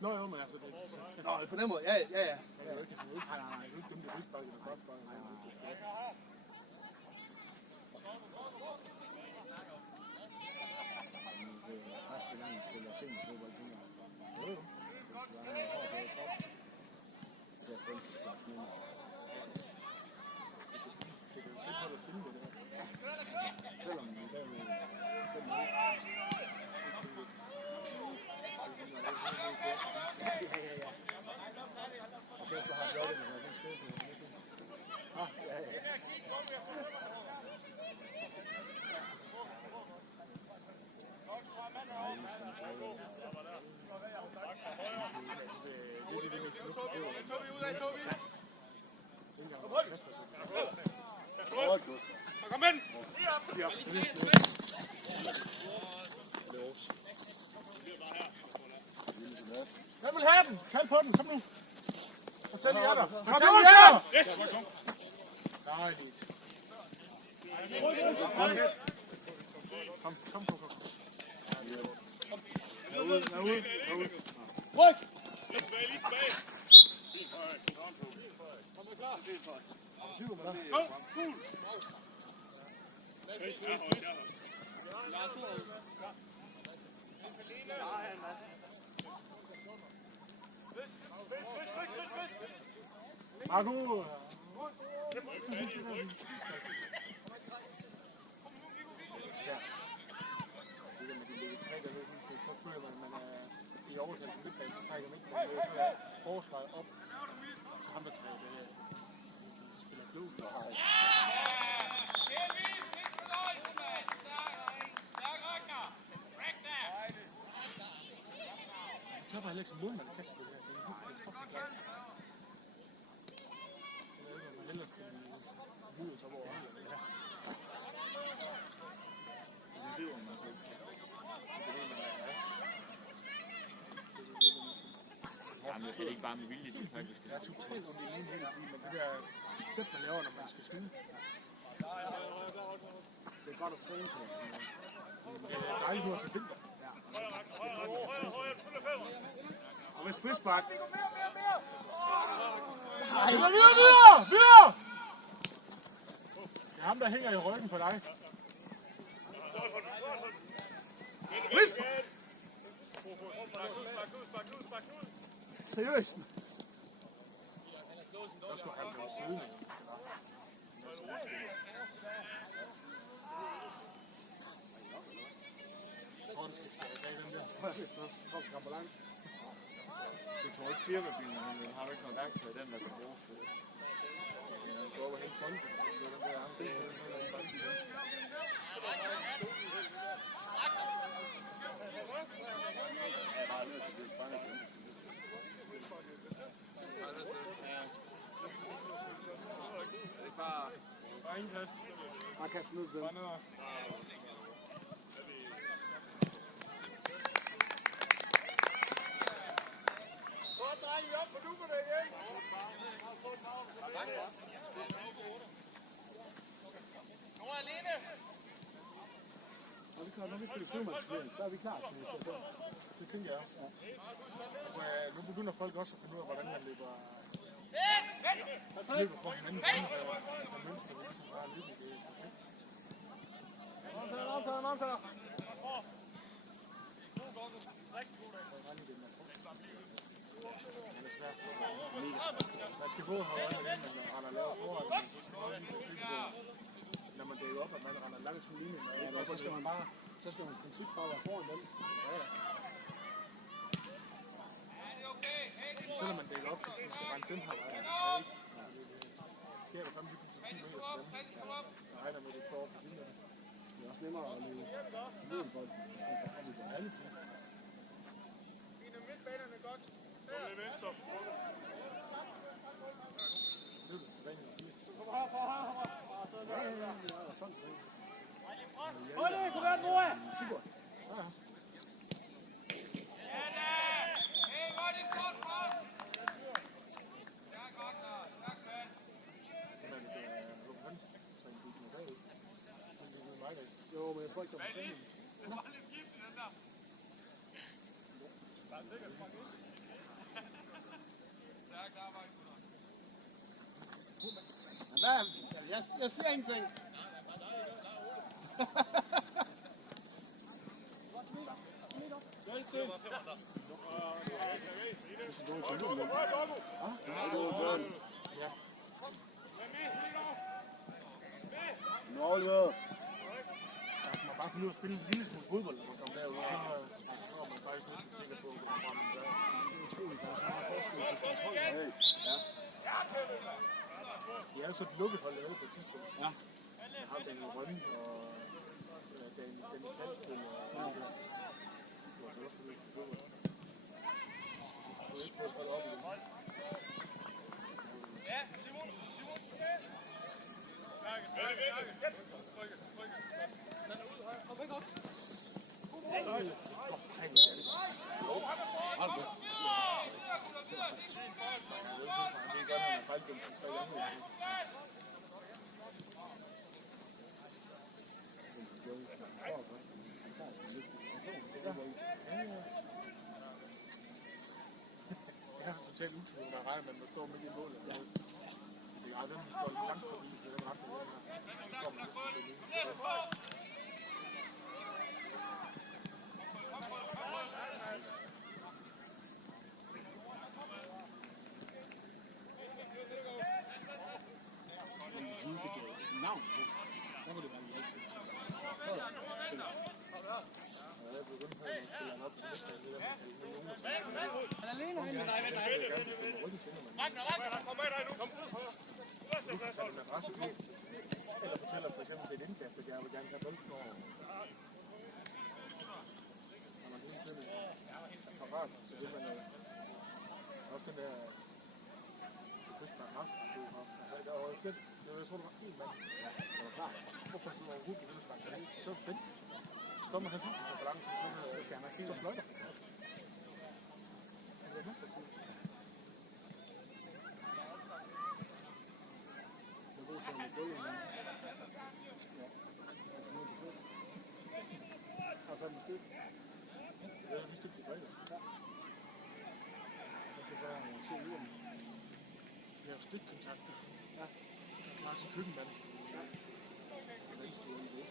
Nå, men altså det... Nå, på den måde, ja. Det er jo ikke, nej, det er ikke dem, der rigsbakke eller kostbakke. Første gang, jeg spiller seniorfodbold, tænker jeg, jo. Det er fuldt slags mindre. Det er jo fedt hold at finde det der. Selvom vi der med 5 minutter. Ja. Og Kæster har gjort det, men jeg kan skæde til det. Ja. Kom ind! Jeg vil have den! Kald på den, kom nu! Fortæl jer der! Fortæl jer der! Yes! Dejligt. Kom. Derud. Ryk! Lidt tilbage. Kom så klar. Kom, cool. Marco! Så føler man er i overtagelse på midtbanen, så trækker man ikke forsvaret op. til ham, der tager det. Spiller klogt. Jeg tør bare heller ikke som målmand at kaste det her. Det er fucking klart. Jeg ved ikke, om man hellere skal lyde så over andre. Det ved man så ikke. Det ved man ikke. Jamen, jeg kan ikke bare med vilje, det er sagt, du skal. Jeg er totalt om det ene hele tiden, men det der sæt, man laver, når man skal skyde. Det er godt at træne på. Det er dejligt nu at tage vinter. Og hvis frispark. Nej, videre! Det er ham, der hænger i ryggen på dig. Frispark! Seriøst? Der skulle han blive søde. Jeg tror, det skal skæres af, den der. Jeg tror, det kommer langt. Du tror ikke firmabilen, men har du ikke noget værktøj, den der kan bruges til det? Jeg går over helt fundet. Det er den der andre. Jeg er bare nødt til det, spanger til. Det er bare indkast. Bare kaste ned til den. Når vi spiller søgmandsspil, så er vi klar til det. Det tænker jeg også. Ja. Nu begynder folk også at finde ud af, hvordan man løber for hinanden. Fra mønster, hvor ligesom bare løber det. Omtaler. Man skal både holde øje med det, man render lavere foran. Når man dækker op, at man render langt som linjen. Ja, så skal man bare, i princip bare være foran dem. Ja. Selvom man dækker op, så skal man rende den her vej. Sker der 5 til 10 meter til dem. Jeg regner med, at det står op på linjen. Det er også nemmere at løbe viden for, at vi får alle pladser. En af midtbanerne godt. Så er det venstre. Hold det, kom her, Noah! Sigurd. Ja. Jo, men jeg tror ikke, der var træning. Det var lidt gift i den der. Der er sikkert mange ud. Stærkt arbejde, Gunnar. Jeg siger ingenting. Man må bare finde ud af at spille en lille smule fodbold, når man kommer derude. Så er man faktisk næsten sikker på, at man gør. Det er utroligt, der er så meget forskel på kontrol. Ja. De er jo så et lukket hold på et tidspunkt. Ja. Jeg har den Rønne og den Kaldspil og det var også lidt fodbold. Det er ikke for at holde op i det. Ja, Simon. Kom væk op. Jeg har totalt utur, når jeg regner med, at man står midt i målet. Jeg tænker, at den går langt forbi, for den ret for den her. Så kommer den navn på. Så kan det være hjælp. Jeg er begyndt på at stille op til det. Han er alene hen med dig, Kom med dig nu. Kom. Eller fortæller for eksempel til et indkast, at jeg vil gerne have bolden over. Når man hele tiden er parat, så vil man også den der frispark haft. Der var jo slet, jeg tror, det var en mand, der var klar. Hvorfor så var overhovedet ikke frispark? Så er det fedt. Så må han synes, så for lang tid, så fløjter. Det er masser af tid. Det er god til at gulve, men... Har du med sted? Ja, vi stod til fredag. Ja. Jeg skal så have 2 uger. Vi har stikkontakter. Ja. Jeg er klar til køkkenmand. Ja. Det er venstre ude i det.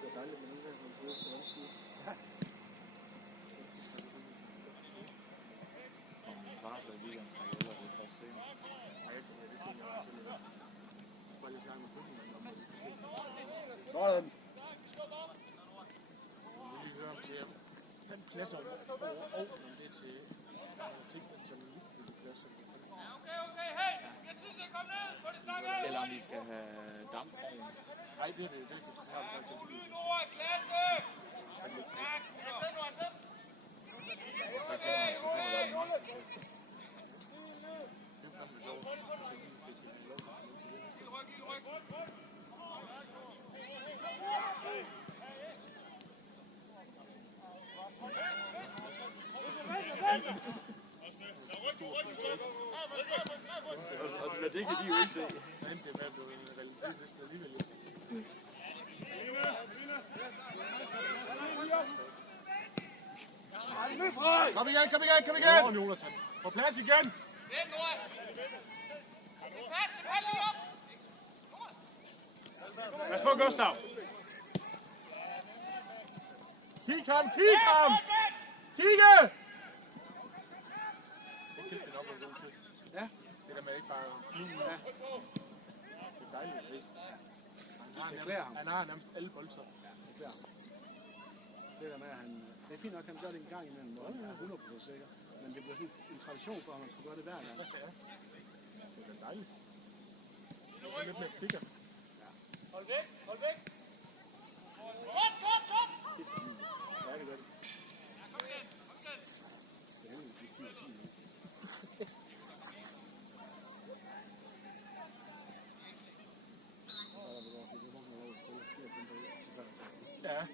Det er dejligt, men nu kan man tro, at det er vanskelig. Ja. Og min far så i weekenden snakker jeg det for at se. Nej, jeg tænker, det tænker jeg også. Bare lige snakke med køkkenmanden om det. Sådan! Den pladser over ovnen, det er til ting, som er lidt pladser. Okay, hey! Vi har tid til at komme ned! Få det snakket af! Eller om vi skal have damp. Nej, det er det. Det har vi sagt til. Lyd over, klasse! Ja, afsted nu, afsted! Okay, rolig! Det er fandme sjovt. Ryk! Og det kan de jo ikke se. Der endte med at blive en realitet næsten alligevel. Kom igen! Nå, Jonathan. På plads igen! Vent, Nora! Tilpas lige op! Pas på, Gustav! Kig ham! Kigge! Det kan Kirsten op en god tid. Ja. Det der med ikke bare flyve. Ja. Det er dejligt at se. Han har nærmest alle bolser. Ja, det klæder ham. Det der med, at han... Det er fint nok, at han gør det en gang imellem, hvor han er 100% sikker. Men det bliver sådan en tradition for, at man skulle gøre det hver gang. Ja. Det er dejligt. Det er lidt mere sikkert. Ja. Hold væk! Top! Ja, det gør det. Ja, kom igen! Det er helt fint. Ja,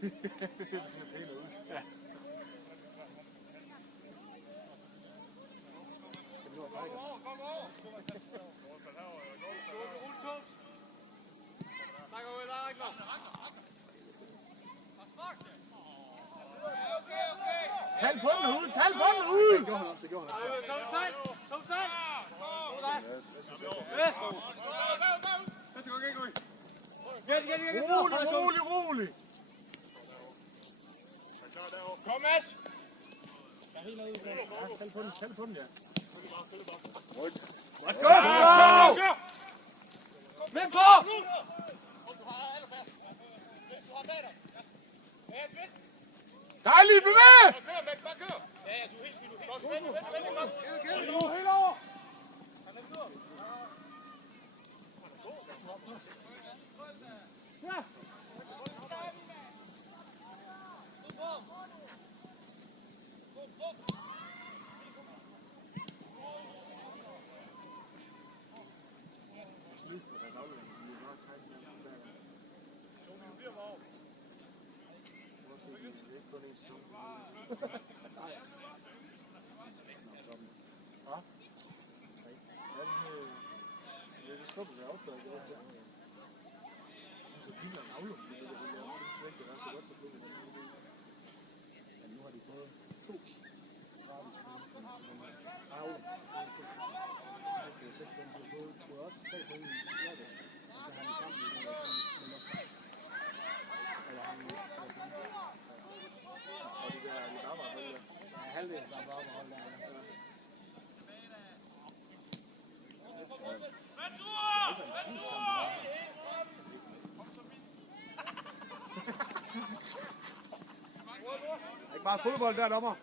det ser pænt ud. Ja. Det bliver Tigers. Kom over! Træk over der, Ragnar! Okay! Kald på den ud! Det gjorde han også, Tom sejl! Rolig! Kom, Mads! Jeg er helt nede i den. Kald på den, ja. Vend på! Dejligt, bevæg! Bare kør! Ja, du er helt fint. Helt over! Ja! Nu har de fået 2 gratis de har fået også 3 point i lørdag. Og så har de kampen med Lokkamp. Eller han og det der Alabama hold der. Ja, halvdelen af Alabama hold der. Ikke bare fodbold der, dommer.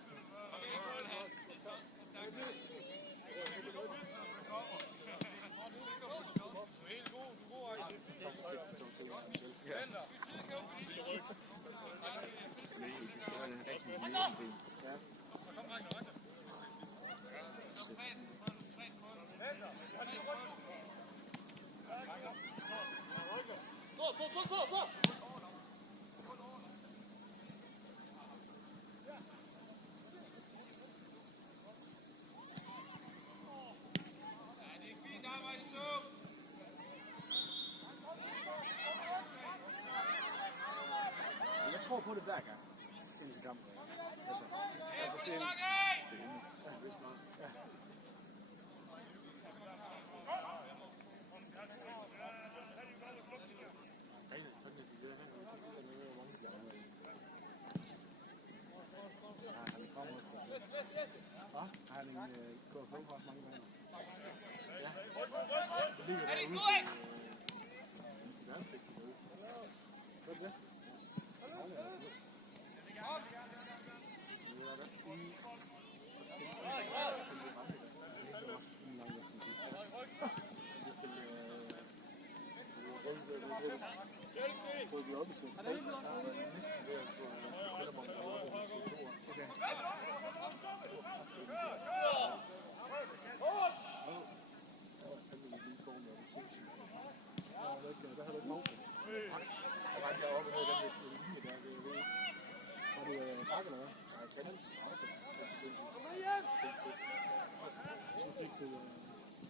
Jeg tror på det hver gang. Indtil kampen. Altså til en... Ja. Har han gået for mange gange? Ja. Det ligger derude. Hvad er det?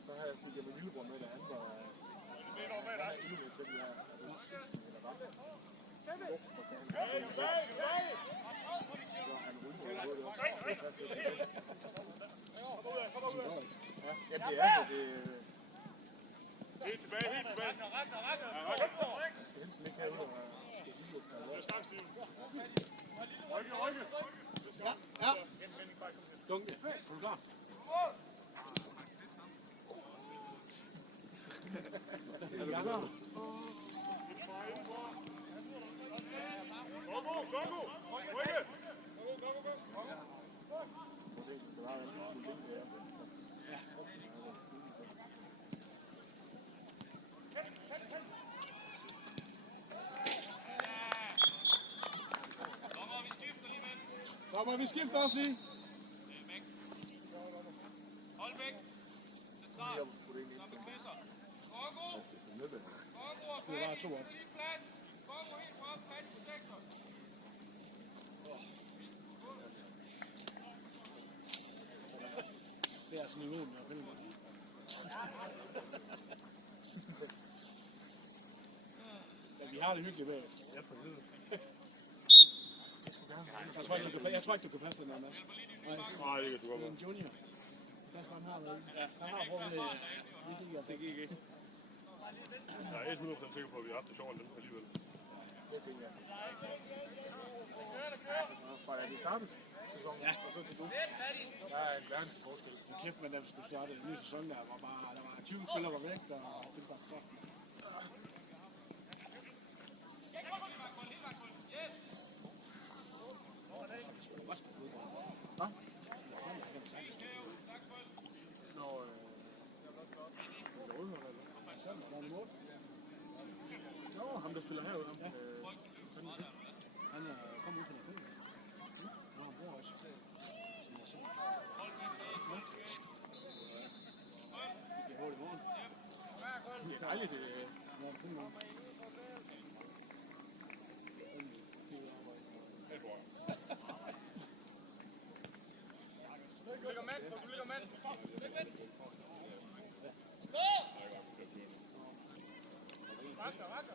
Så har jeg fået hjemme lillebror med, der han var endnu mere til, jeg Helt tilbage, helt tilbage. skal helst ligge herude og skal Rykke. Ja. Dunke. Er du klar? Jeg er klar. Go! Rykke! Dommer, vi skifter os lige. Hold væk. Central. Som en kvisser. Kongo. Kongo og Patty. Lige plads. Kongo helt frem. Patty på sektor. Det er altså niveauen, jeg finder det. Ja, vi har det hyggeligt bagefter. Ja, for helvede. Jeg tror ikke, du kan passe den her, Mads. Nej, det kan du godt. Det er en junior. Pas på, han har noget. Ja, han har prøvet det. Det gik ikke. Jeg er 100% sikker på, at vi har haft det sjovt alligevel. Det tænker jeg. Fra vi startede sæsonen, ja. Og så til du. Der er en verdens forskel. Kæft, men da vi skulle starte en ny sæson, der var 20 spillere var væk, og det var så. Nå, ham der spiller herude. Ja. Han er kommet ud fra der fælde. Nå, han bor også. Som jeg så. Det er hårdt i morgen. Det er dejligt. Ja, det er noget. Du ligger mand. Rakker.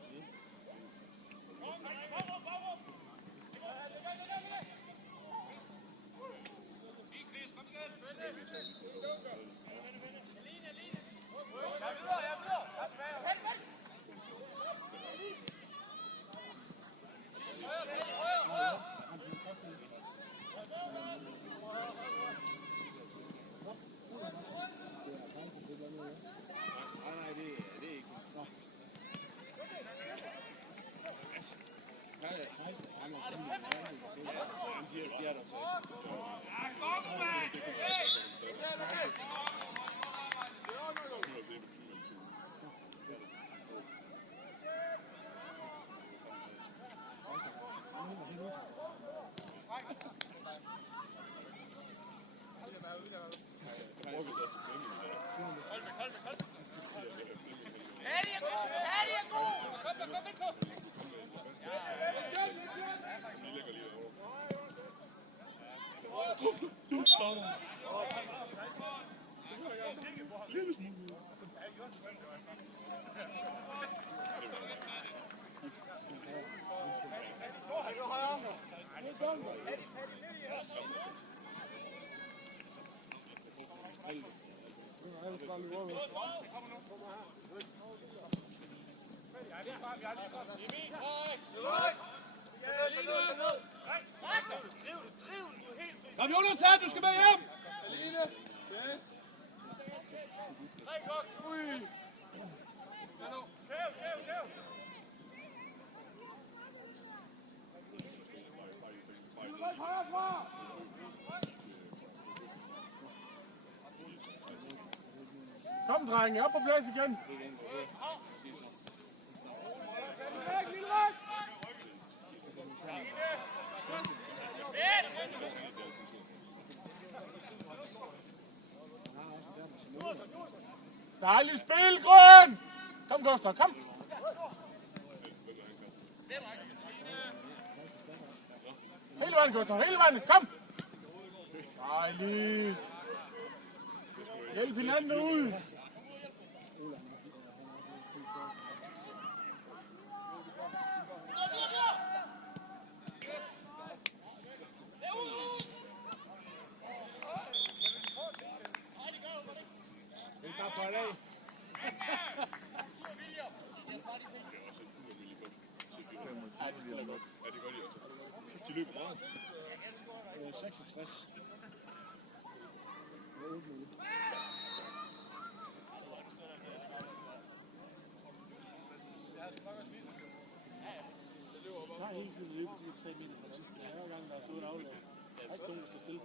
Du stopper. Lille smule. Kom Jonathan, du skal med hjem! Yes. Ui! Kom, drenge, op på plads igen. Dejligt spil, Grøn! Kom, Gustav, kom! Hele vejen, Gustav, hele vejen, kom! Dejligt! Hjælp hinanden ud! De løber meget. 66. Det tager hele tiden løbe de 3 meter fra sidste. Hver gang der er slået aflæg. Der er ikke nogen, der står stille.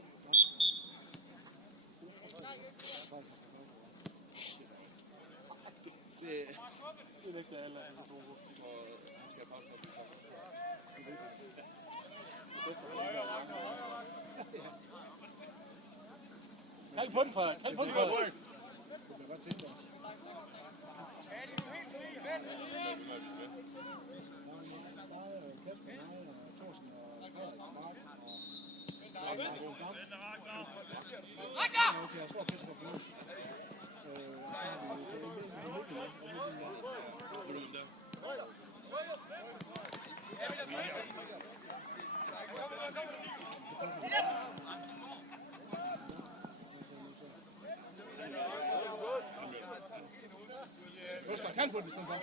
Det er væk, der er alle, der tror på. Kald på den, Frederik. Kald på den, Frederik. Det bliver godt tænkt os. Gustav, kald på den, sådan kom.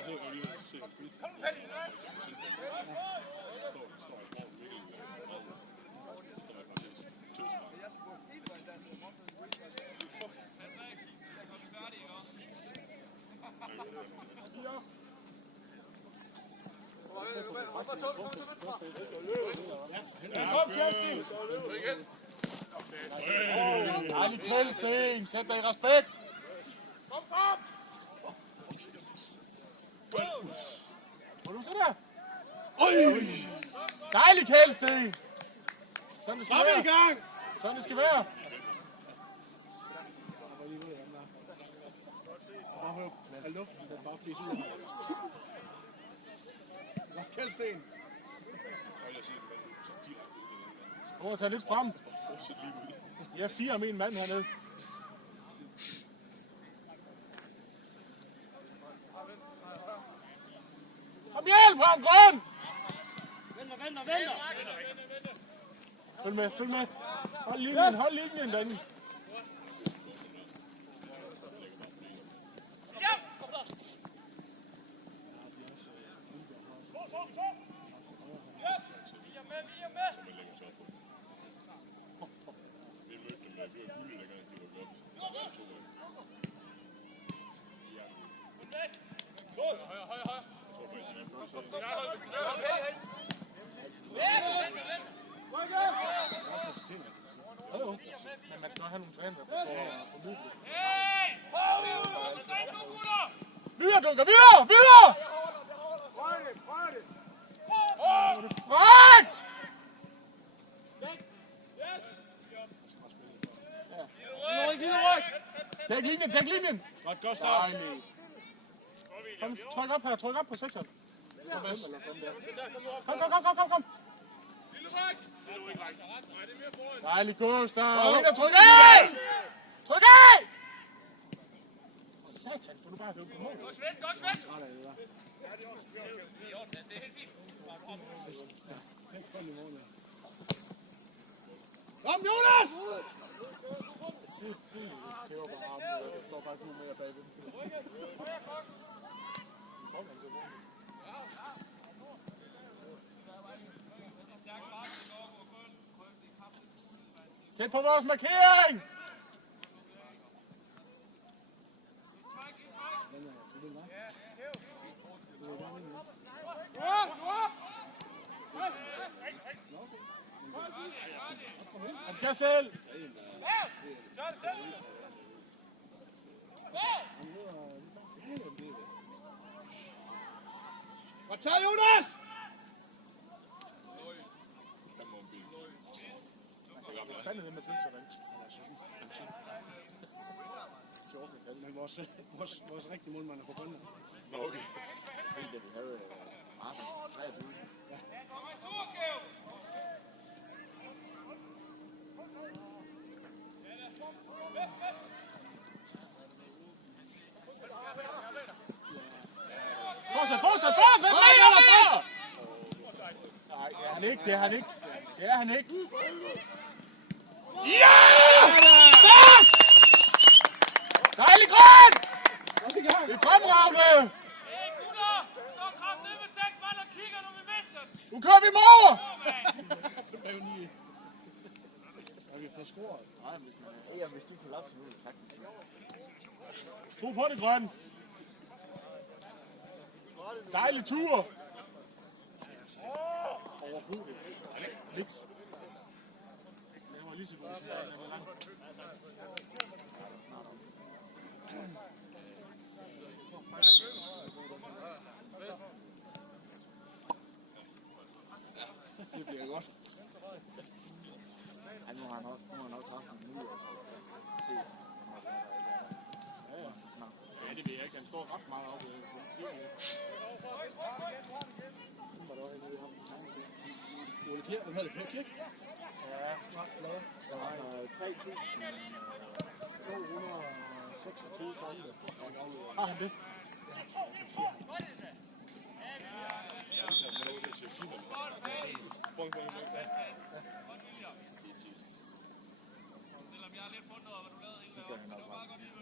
Kom, Kjærsten! Dejligt Kjælsten! Sæt dig i respekt! Kom, kom! Hvor du så der? Dejligt Kjælsten! Sådan det skal være. i gang! Sådan det skal være. Bare hør af luften, der bare flyser ud. Kjælsten! Prøv at tage lidt frem. Jeg er 4 med en mand hernede. Kom hjælp ham, Grøn! Venter! Følg med, følg med. Hold linjen, hold linjen derinde. Men man skal have nogle træner, der får formidlet. Videre, Dunker! Videre! Videre! Prøv det! Åh, det er frækt! Dæk linjen! Godt, Gustav! Dejligt. Kom, tryk op på sekseren. Kom. Lille Rex! Dejlig Gustav! Tryk af! Tryk af! Satan, får du bare hørt på mål. Godt Svend, godt Svend! Det er helt fint. Kom, Jonas! Det var bare armen, der står faktisk ud med bagved. Tæt på vores markering! Han skal selv! Godt taget, Jonas! Hvad fanden er det med Tønservand? Men vores rigtige målmand er på bunden. Okay. Det vi havde Martin 23. Ja. Fortsæt! Nej, det er han ikke, Det er han ikke. Ja! Stop! Dejlig grøn! Vi er fremragende! Hey gutter! Så kraft ned med 6 mand og kigger, nu vi mister den! Nu kører vi mål! Har vi fået scoret? Nej, hvis de kollapser nu, er det sagt. Tro på det, grøn. Dejlig tur. Overhovedet. Niks. Det var lige så godt. Det bliver godt. Ej, nu har han nok haft en mulighed at se. Ja, det ved jeg ikke. Han står ret meget oppe. Ole Kirk, hvad hedder det? Per Kirk? Ja, glad. Der var 3.226 kampe. Har han det? Selvom jeg er lidt fundet over, hvad du lavede hele deroppe. Det var meget godt lige.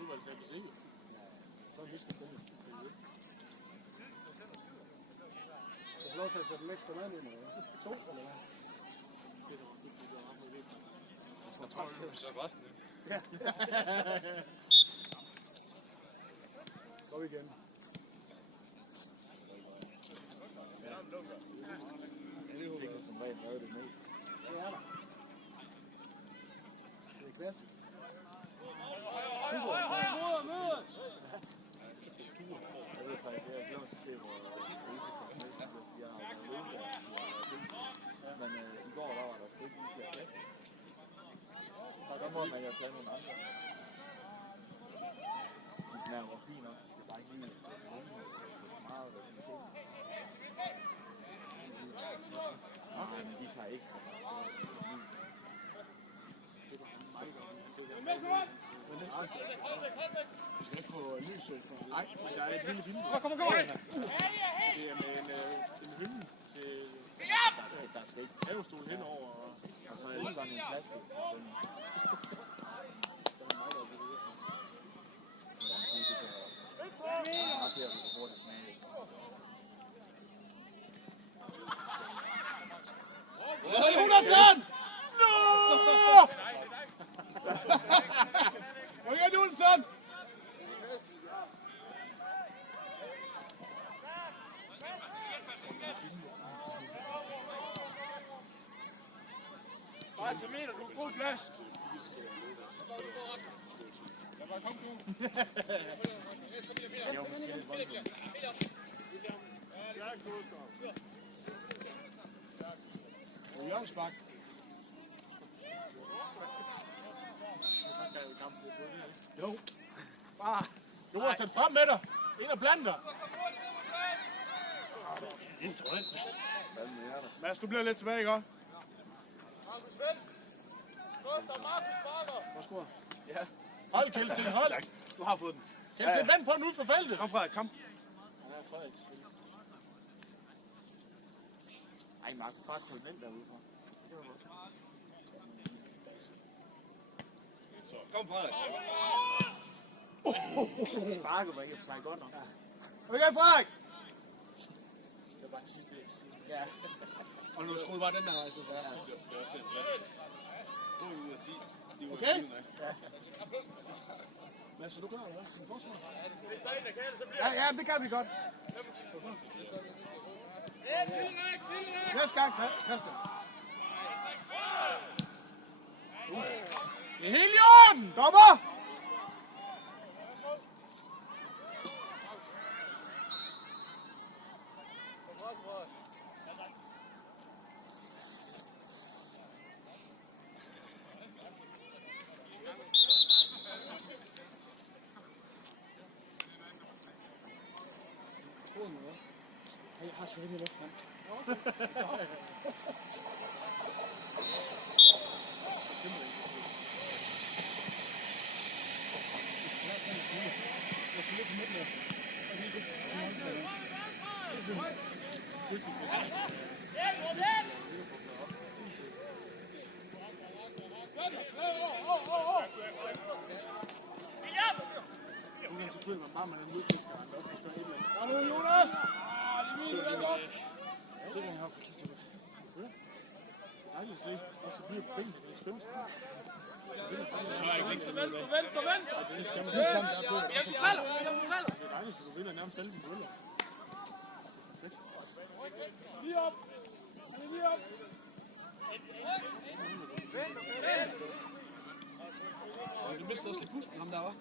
Udvalgt til at se. Så er det vist det. Jeg får lov til at sætte en ekstra mand ind, eller hvad? 2, eller hvad? Jeg tror, du så resten. Ja. Så er vi igen. Det er som regel noget det mest. Det er der. Det er klasse. Jeg ved faktisk, jeg glæder mig til at se, hvor Stacey kommer med, jeg har været ude men i går der var der sgu ikke lige flere plads. Og der må man jo tage nogle andre. De smager jo fint nok, det er bare ikke lige meget rekommendation. Nej, men de tager ekstra. Du skal ikke få lys for. Nej, men der er et lille vindue. Kom! Det er med en hylde til Der skal ikke havestol henover. og så er det sådan en plastik. Jonasen! No! Kom igen, Jonasen! Bare til meter, du har god plads. Jørgensbak. Jo. Bare. Jonathan, frem med dig. Ind og bland dig. Mads, du bliver lidt tilbage, ikke også? Hvor scorer? Ja. Hold, Kjeldsten, hold! Du har fået den. Kjeldsten, den på den ud for feltet. Kom, Frederik, kom. Ja, Frederik. Ej, Mark, du bare koldt den derude fra. Kom, Frederik. Sparket var ikke for sig godt nok. Okay, Frederik! Det var bare til sidst. Ja. Og nu skruede bare den der vej. Ja. Det er også det. 2 ud af 10. Okay? Ja. Mads, er du klar, eller sin forsvar? Hvis der er en, der kan, så bliver det. Ja, det kan vi godt. Næste gang, Christian. Det er helt i orden! Dommer! Jeg har svært i luften. Jonas! Du mistede også lidt pusten, ham der, hva'?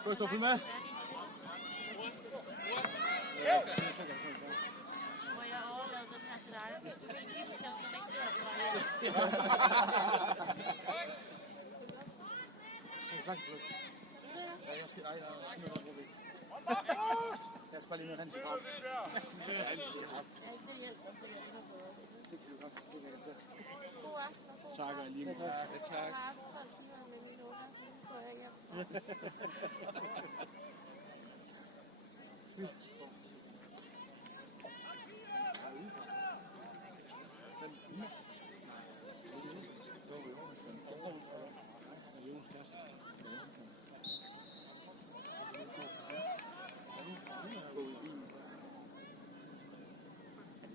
Skal du stå med? Må jeg overlade den her til dig? Jeg sagtens få lyst. Ja, jeg skal... Ej, jeg skal noget på det. Jeg skal bare lige ned hen til krav. Det er altid krav. Det kan du godt. Det kan jeg godt. God aften og god Tak, og lige med. Tak. Jeg har 12 timer med min Jonas, så nu går jeg hjem.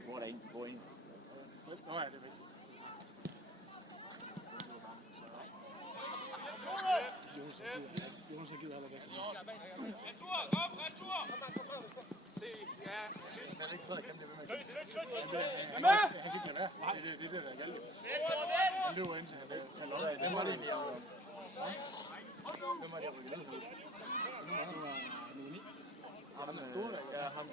Hvor er der en, hvor er en? Nå ja, det er rigtigt. Jonas har givet allerbedst. Retur, kom, retur! Se, ja. Han er ikke Frederik, han bliver ved med at Kom med! Han gik med være. Nej, det er det, der er galt. Han løber ind til han lodder. Hvem var det egentlig, jeg var? Hvem var det, jeg var ned? Nu var han nummer 9. Ham er stor, ja, ham.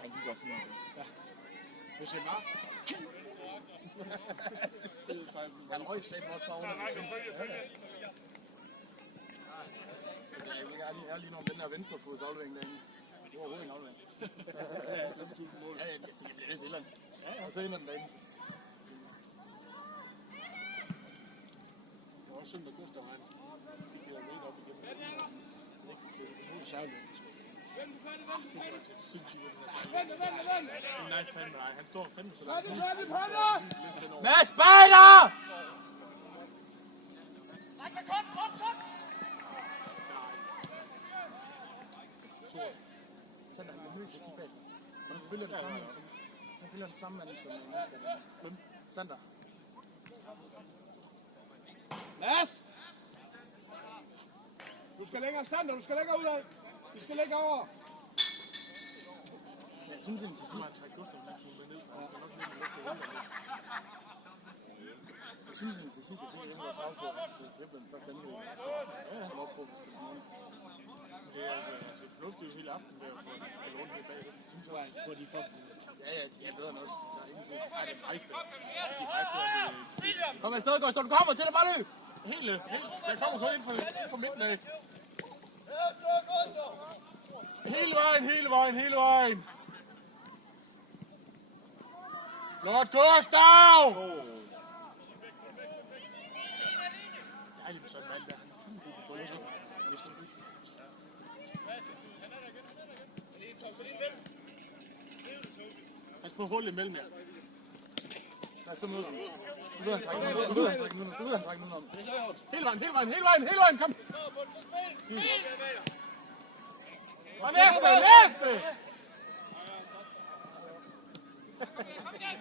Han gik også sådan noget. Ja. Du ser Mark. Han røg slet også bare under. Jeg er lige om den her venstrefods aflevering derinde. Det var overhovedet en aflevering. Ja, jeg tænker, det er lidt til Irland. Og så ender den derinde. Det var også synd, at Gustav han gik kilometer op igennem. Nu er det særligt. Nej, fandme nej. Han står fandme så langt. Mads, Spejder! Sådan er han nødt til at kigge bag. Han følger den samme som... Han følger den samme mand som... Hvem? Sander. Mads! Du skal længere, Sander. Du skal længere ud af. Du skal længere over. Jeg synes ikke til sidst. Jeg synes ikke til sidst, at det var travlt på. Det blev den første anden. Ja, han var oppe på. Det er altså fornuftigt hele aften, der at spille rundt her bagved. Jeg synes også, at de folk... Ja, de er bedre end os. Der er ingen... Nej, det er meget bedre. Kom afsted, Gustav. Du kommer til det bare løb. Der kommer kun ind for midten af. Hele vejen. Flot, Gustav! Dejligt med sådan en mand der. Han er fandme god på bolden. Pas på hullet imellem jer. Nej, så møder han. Nu han trække nu om. Hele vejen, kom! Og næste! Kom igen!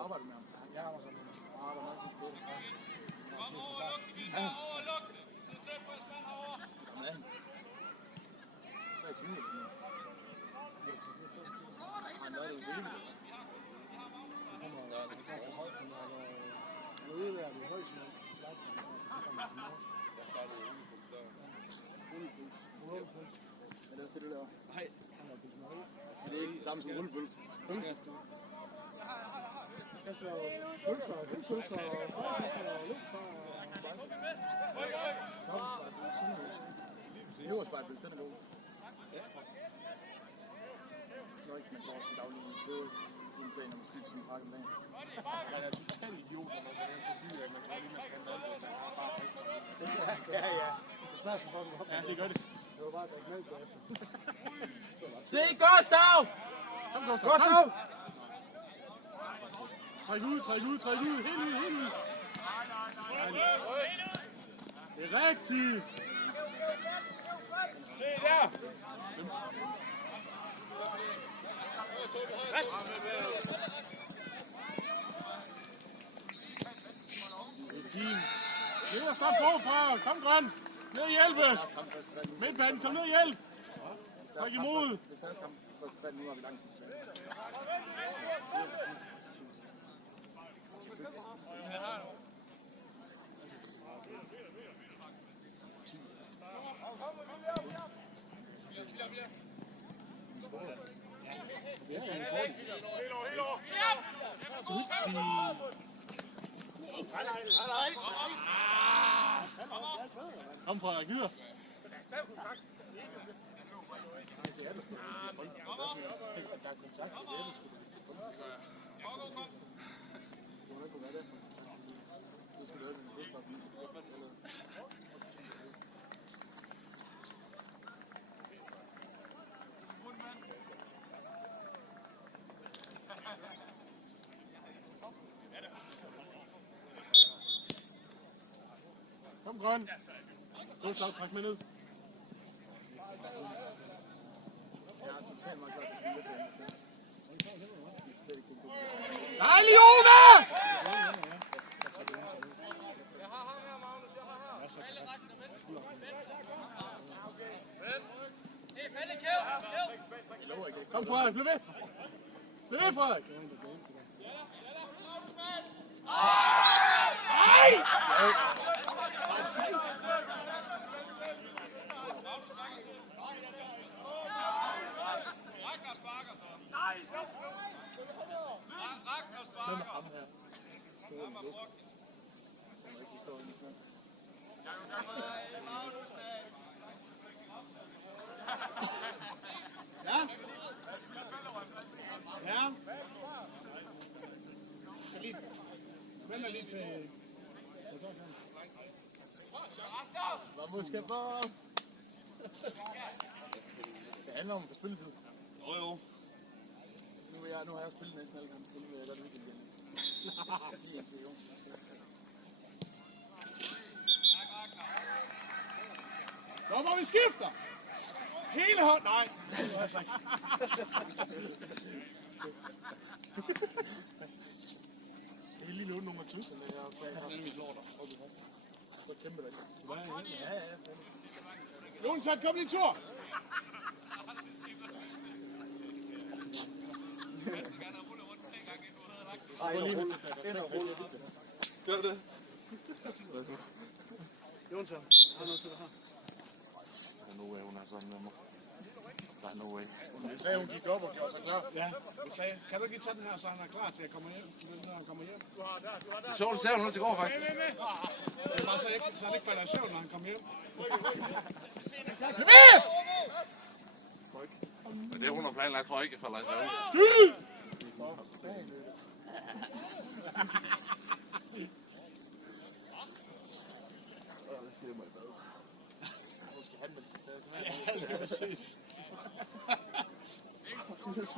Arbejder med ham. Jeg har også med ham. Kom over, luk det! Sid tæt på jeres mand herovre! Jamen er han? 23 eller sådan noget. Han gør det jo vildt. Det kommer at være, det er så højt, men når han er ude af det højt, så kommer han til Mors. Jeg startede ude på døren. Rullepølse. Er det også det, du laver? Nej, han har pølse med rød. Er det ikke det samme som rullepølse? Pølse. Jeg skal lave pølser og vildpølser og frøpølser og løbsfar og Leverspejlpølse, den er god. Nå, ikke man går til daglig indtag, når man spiser sådan en pakke om dagen. man er totalt idiot, når man er forbi, at man kan lige skal mad, og man har bare ja. Det smager så fucking godt. Ja, det gør det. Det var bare at drikke mælk derefter. Se, Gustav! Kom, Gustav! Træk ud, helt ud. Det er rigtigt. Se der! Fint. Det er stop forfra. Kom, Grøn. Ned og hjælpe. Midtbanen, kom ned og hjælp. Træk imod. Det er stadig kamp. Første fald, nu har vi lang tid. Kom fra, jeg gider. Kom, Grøn. Gustav, træk med ned. Jeg er totalt meget klar til at spille det. Dejlig, Jonas! Jeg har ham her, Magnus. Jeg har her. Det er fælde kæv. Kom, Frederik, bliv ved. Bliv ved, Frederik. Ragnar sparker. Ham her. Ja. Ja. Vend lige til... Vamos, Skipper! Det handler om at få spilletid. Jo. Nu har jeg spillet næsten alle kampe, så nu vil jeg godt udvikle igen. Dommer, vi skifter! Hele hånd... Nej, det var altså ikke. Det er lige nu nummer 1000, det her. Det er mit lort op i hånd. Så kæmpe det. Ja. Jonathan, kom din tur! Ej, gør det. Jonathan, har noget til dig her. Der er no way, hun har sådan nummer. Der er no way. Hun sagde, hun gik op og gjorde sig klar. Ja, hun sagde, kan du ikke lige tage den her, så han er klar til at komme hjem? Når han kommer hjem. Så du sagde hun til går faktisk. Det er bare så han ikke falder i søvn, når han kommer hjem. Men det hun har planlagt, tror jeg ikke, falder i søvn. Ja, lige præcis. Så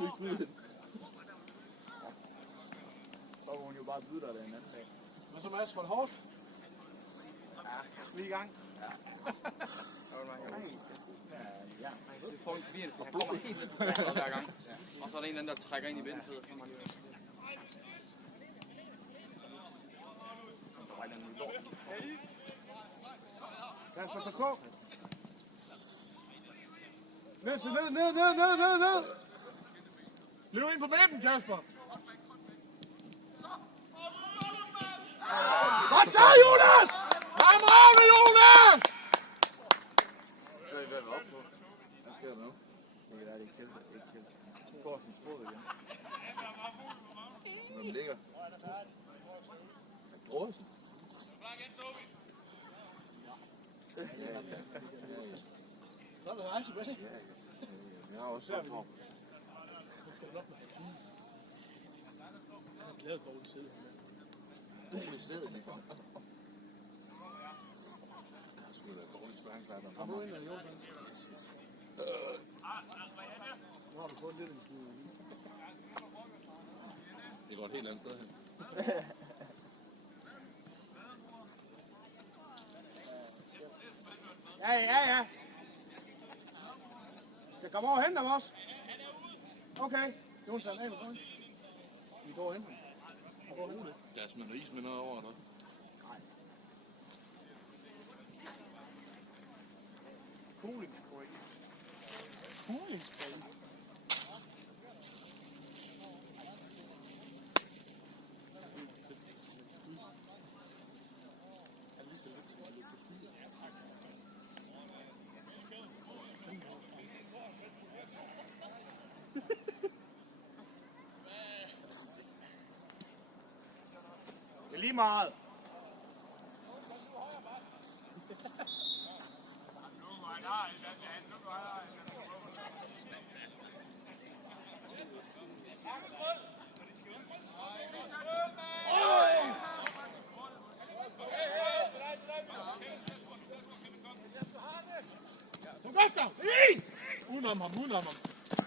må hun jo bare byde dig det en anden dag. Hvad så, Mads? For det hårdt? Ja, lige i gang. Ja. Ja, det får en forbi, han kommer helt ned på bordet hver gang. Og så er der en anden, der trækker ind i vindfødet. Kasper, pas på! Ned! Løb ind på midten, Kasper! Godt så, Jonas! Fremragende, Jonas! Hvad er vi oppe på? Hvad sker der nu? Det er ikke kæld. Thorsens fod igen. Hvor den ligger. Dråsen. Så er det rejse tilbage. Jeg har også sådan hår. Det skal du op med. Jeg har glædet dårligt sæde. Dårligt sæde, det kom. Jeg skulle være dårligt spørgsmål. Kom nu ind, Jonathan. Nu har du fået lidt en smule. Det går et helt andet sted hen. Ja. Skal komme over og hente ham også? Okay. Jonathan, af med sådan. Vi går og henter ham. Der er smidt is med noget over der. Nej. Cooling spray. Cooling spray? Det er lige meget. Uden om ham.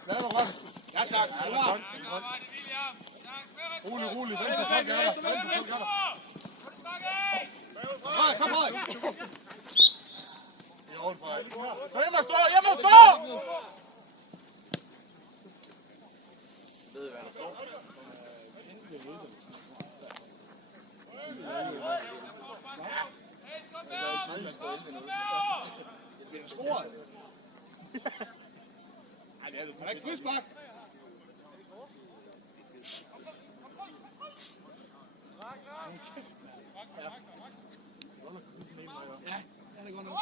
Lad det godt. Ja, tak. Rolig. Vent på folk er der. Kom høj. Det er ordentligt, Frederik. Jeg må stå! Ved I, hvad der står? Det bliver scoret. Ej, det er det. Man er ikke frisbak. Ja, den er godt nok.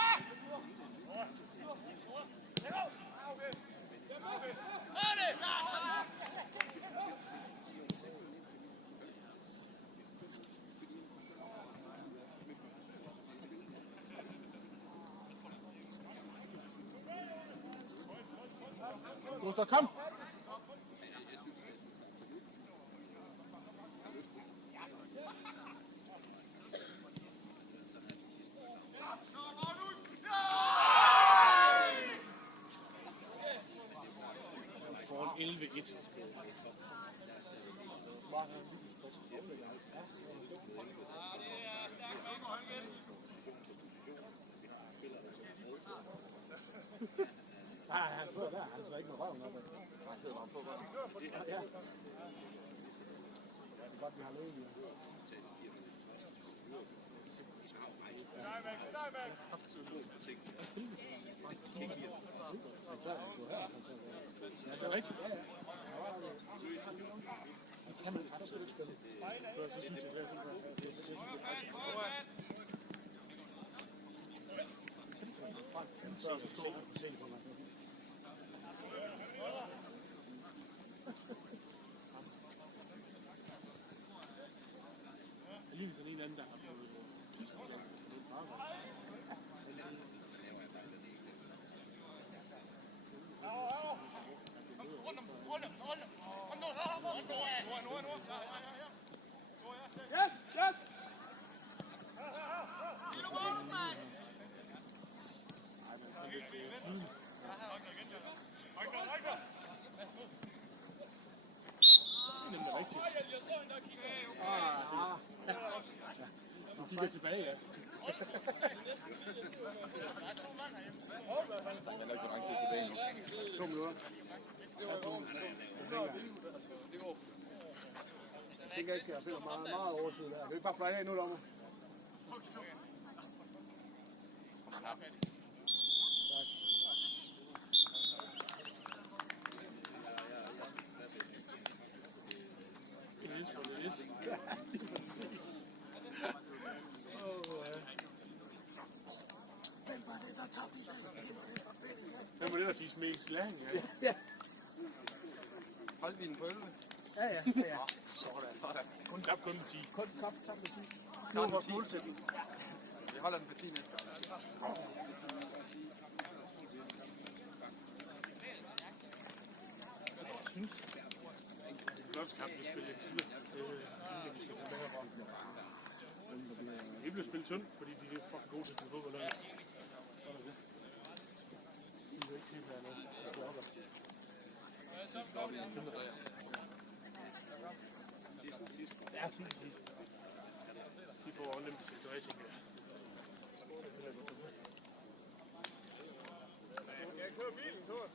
Gustav, kom! Foran 11-1. Var han lige position, eller ja. Nej, han sidder der. Han sidder ikke med røven op. Han sidder bare på røven. Ja. Det er godt, vi har løbet. Ja, det er rigtigt. Det kan man absolut ikke spille. Så synes jeg, det er Lige sådan en anden, der har fået kispet. Yes, yes! Nemlig rigtigt. Du kigger tilbage, ja. Han er ikke for lang tid tilbage nu. 2 minutter. Jeg tænker ikke, at jeg spiller meget overtid der. Kan vi ikke bare fløje af nu, dommer? Det er for det is. Hvem var det, der fik smæk slang? Ja. Hold vi den på 11? Ja. Sådan. Kun tabt kun med 10. Kun tabt med 10. Nu er vores målsætning. Vi holder den på 10 næste gang. Jeg synes, Blåskamp vil spille lidt tidligere. Det synes jeg, vi skal tage med herfra. Det bliver spillet tyndt, fordi de er fucking gode til at spille fodbold. De er ikke helt her noget. Sidst. Ja, sidst. De får også nemt situation. Jeg kører bilen, Thor.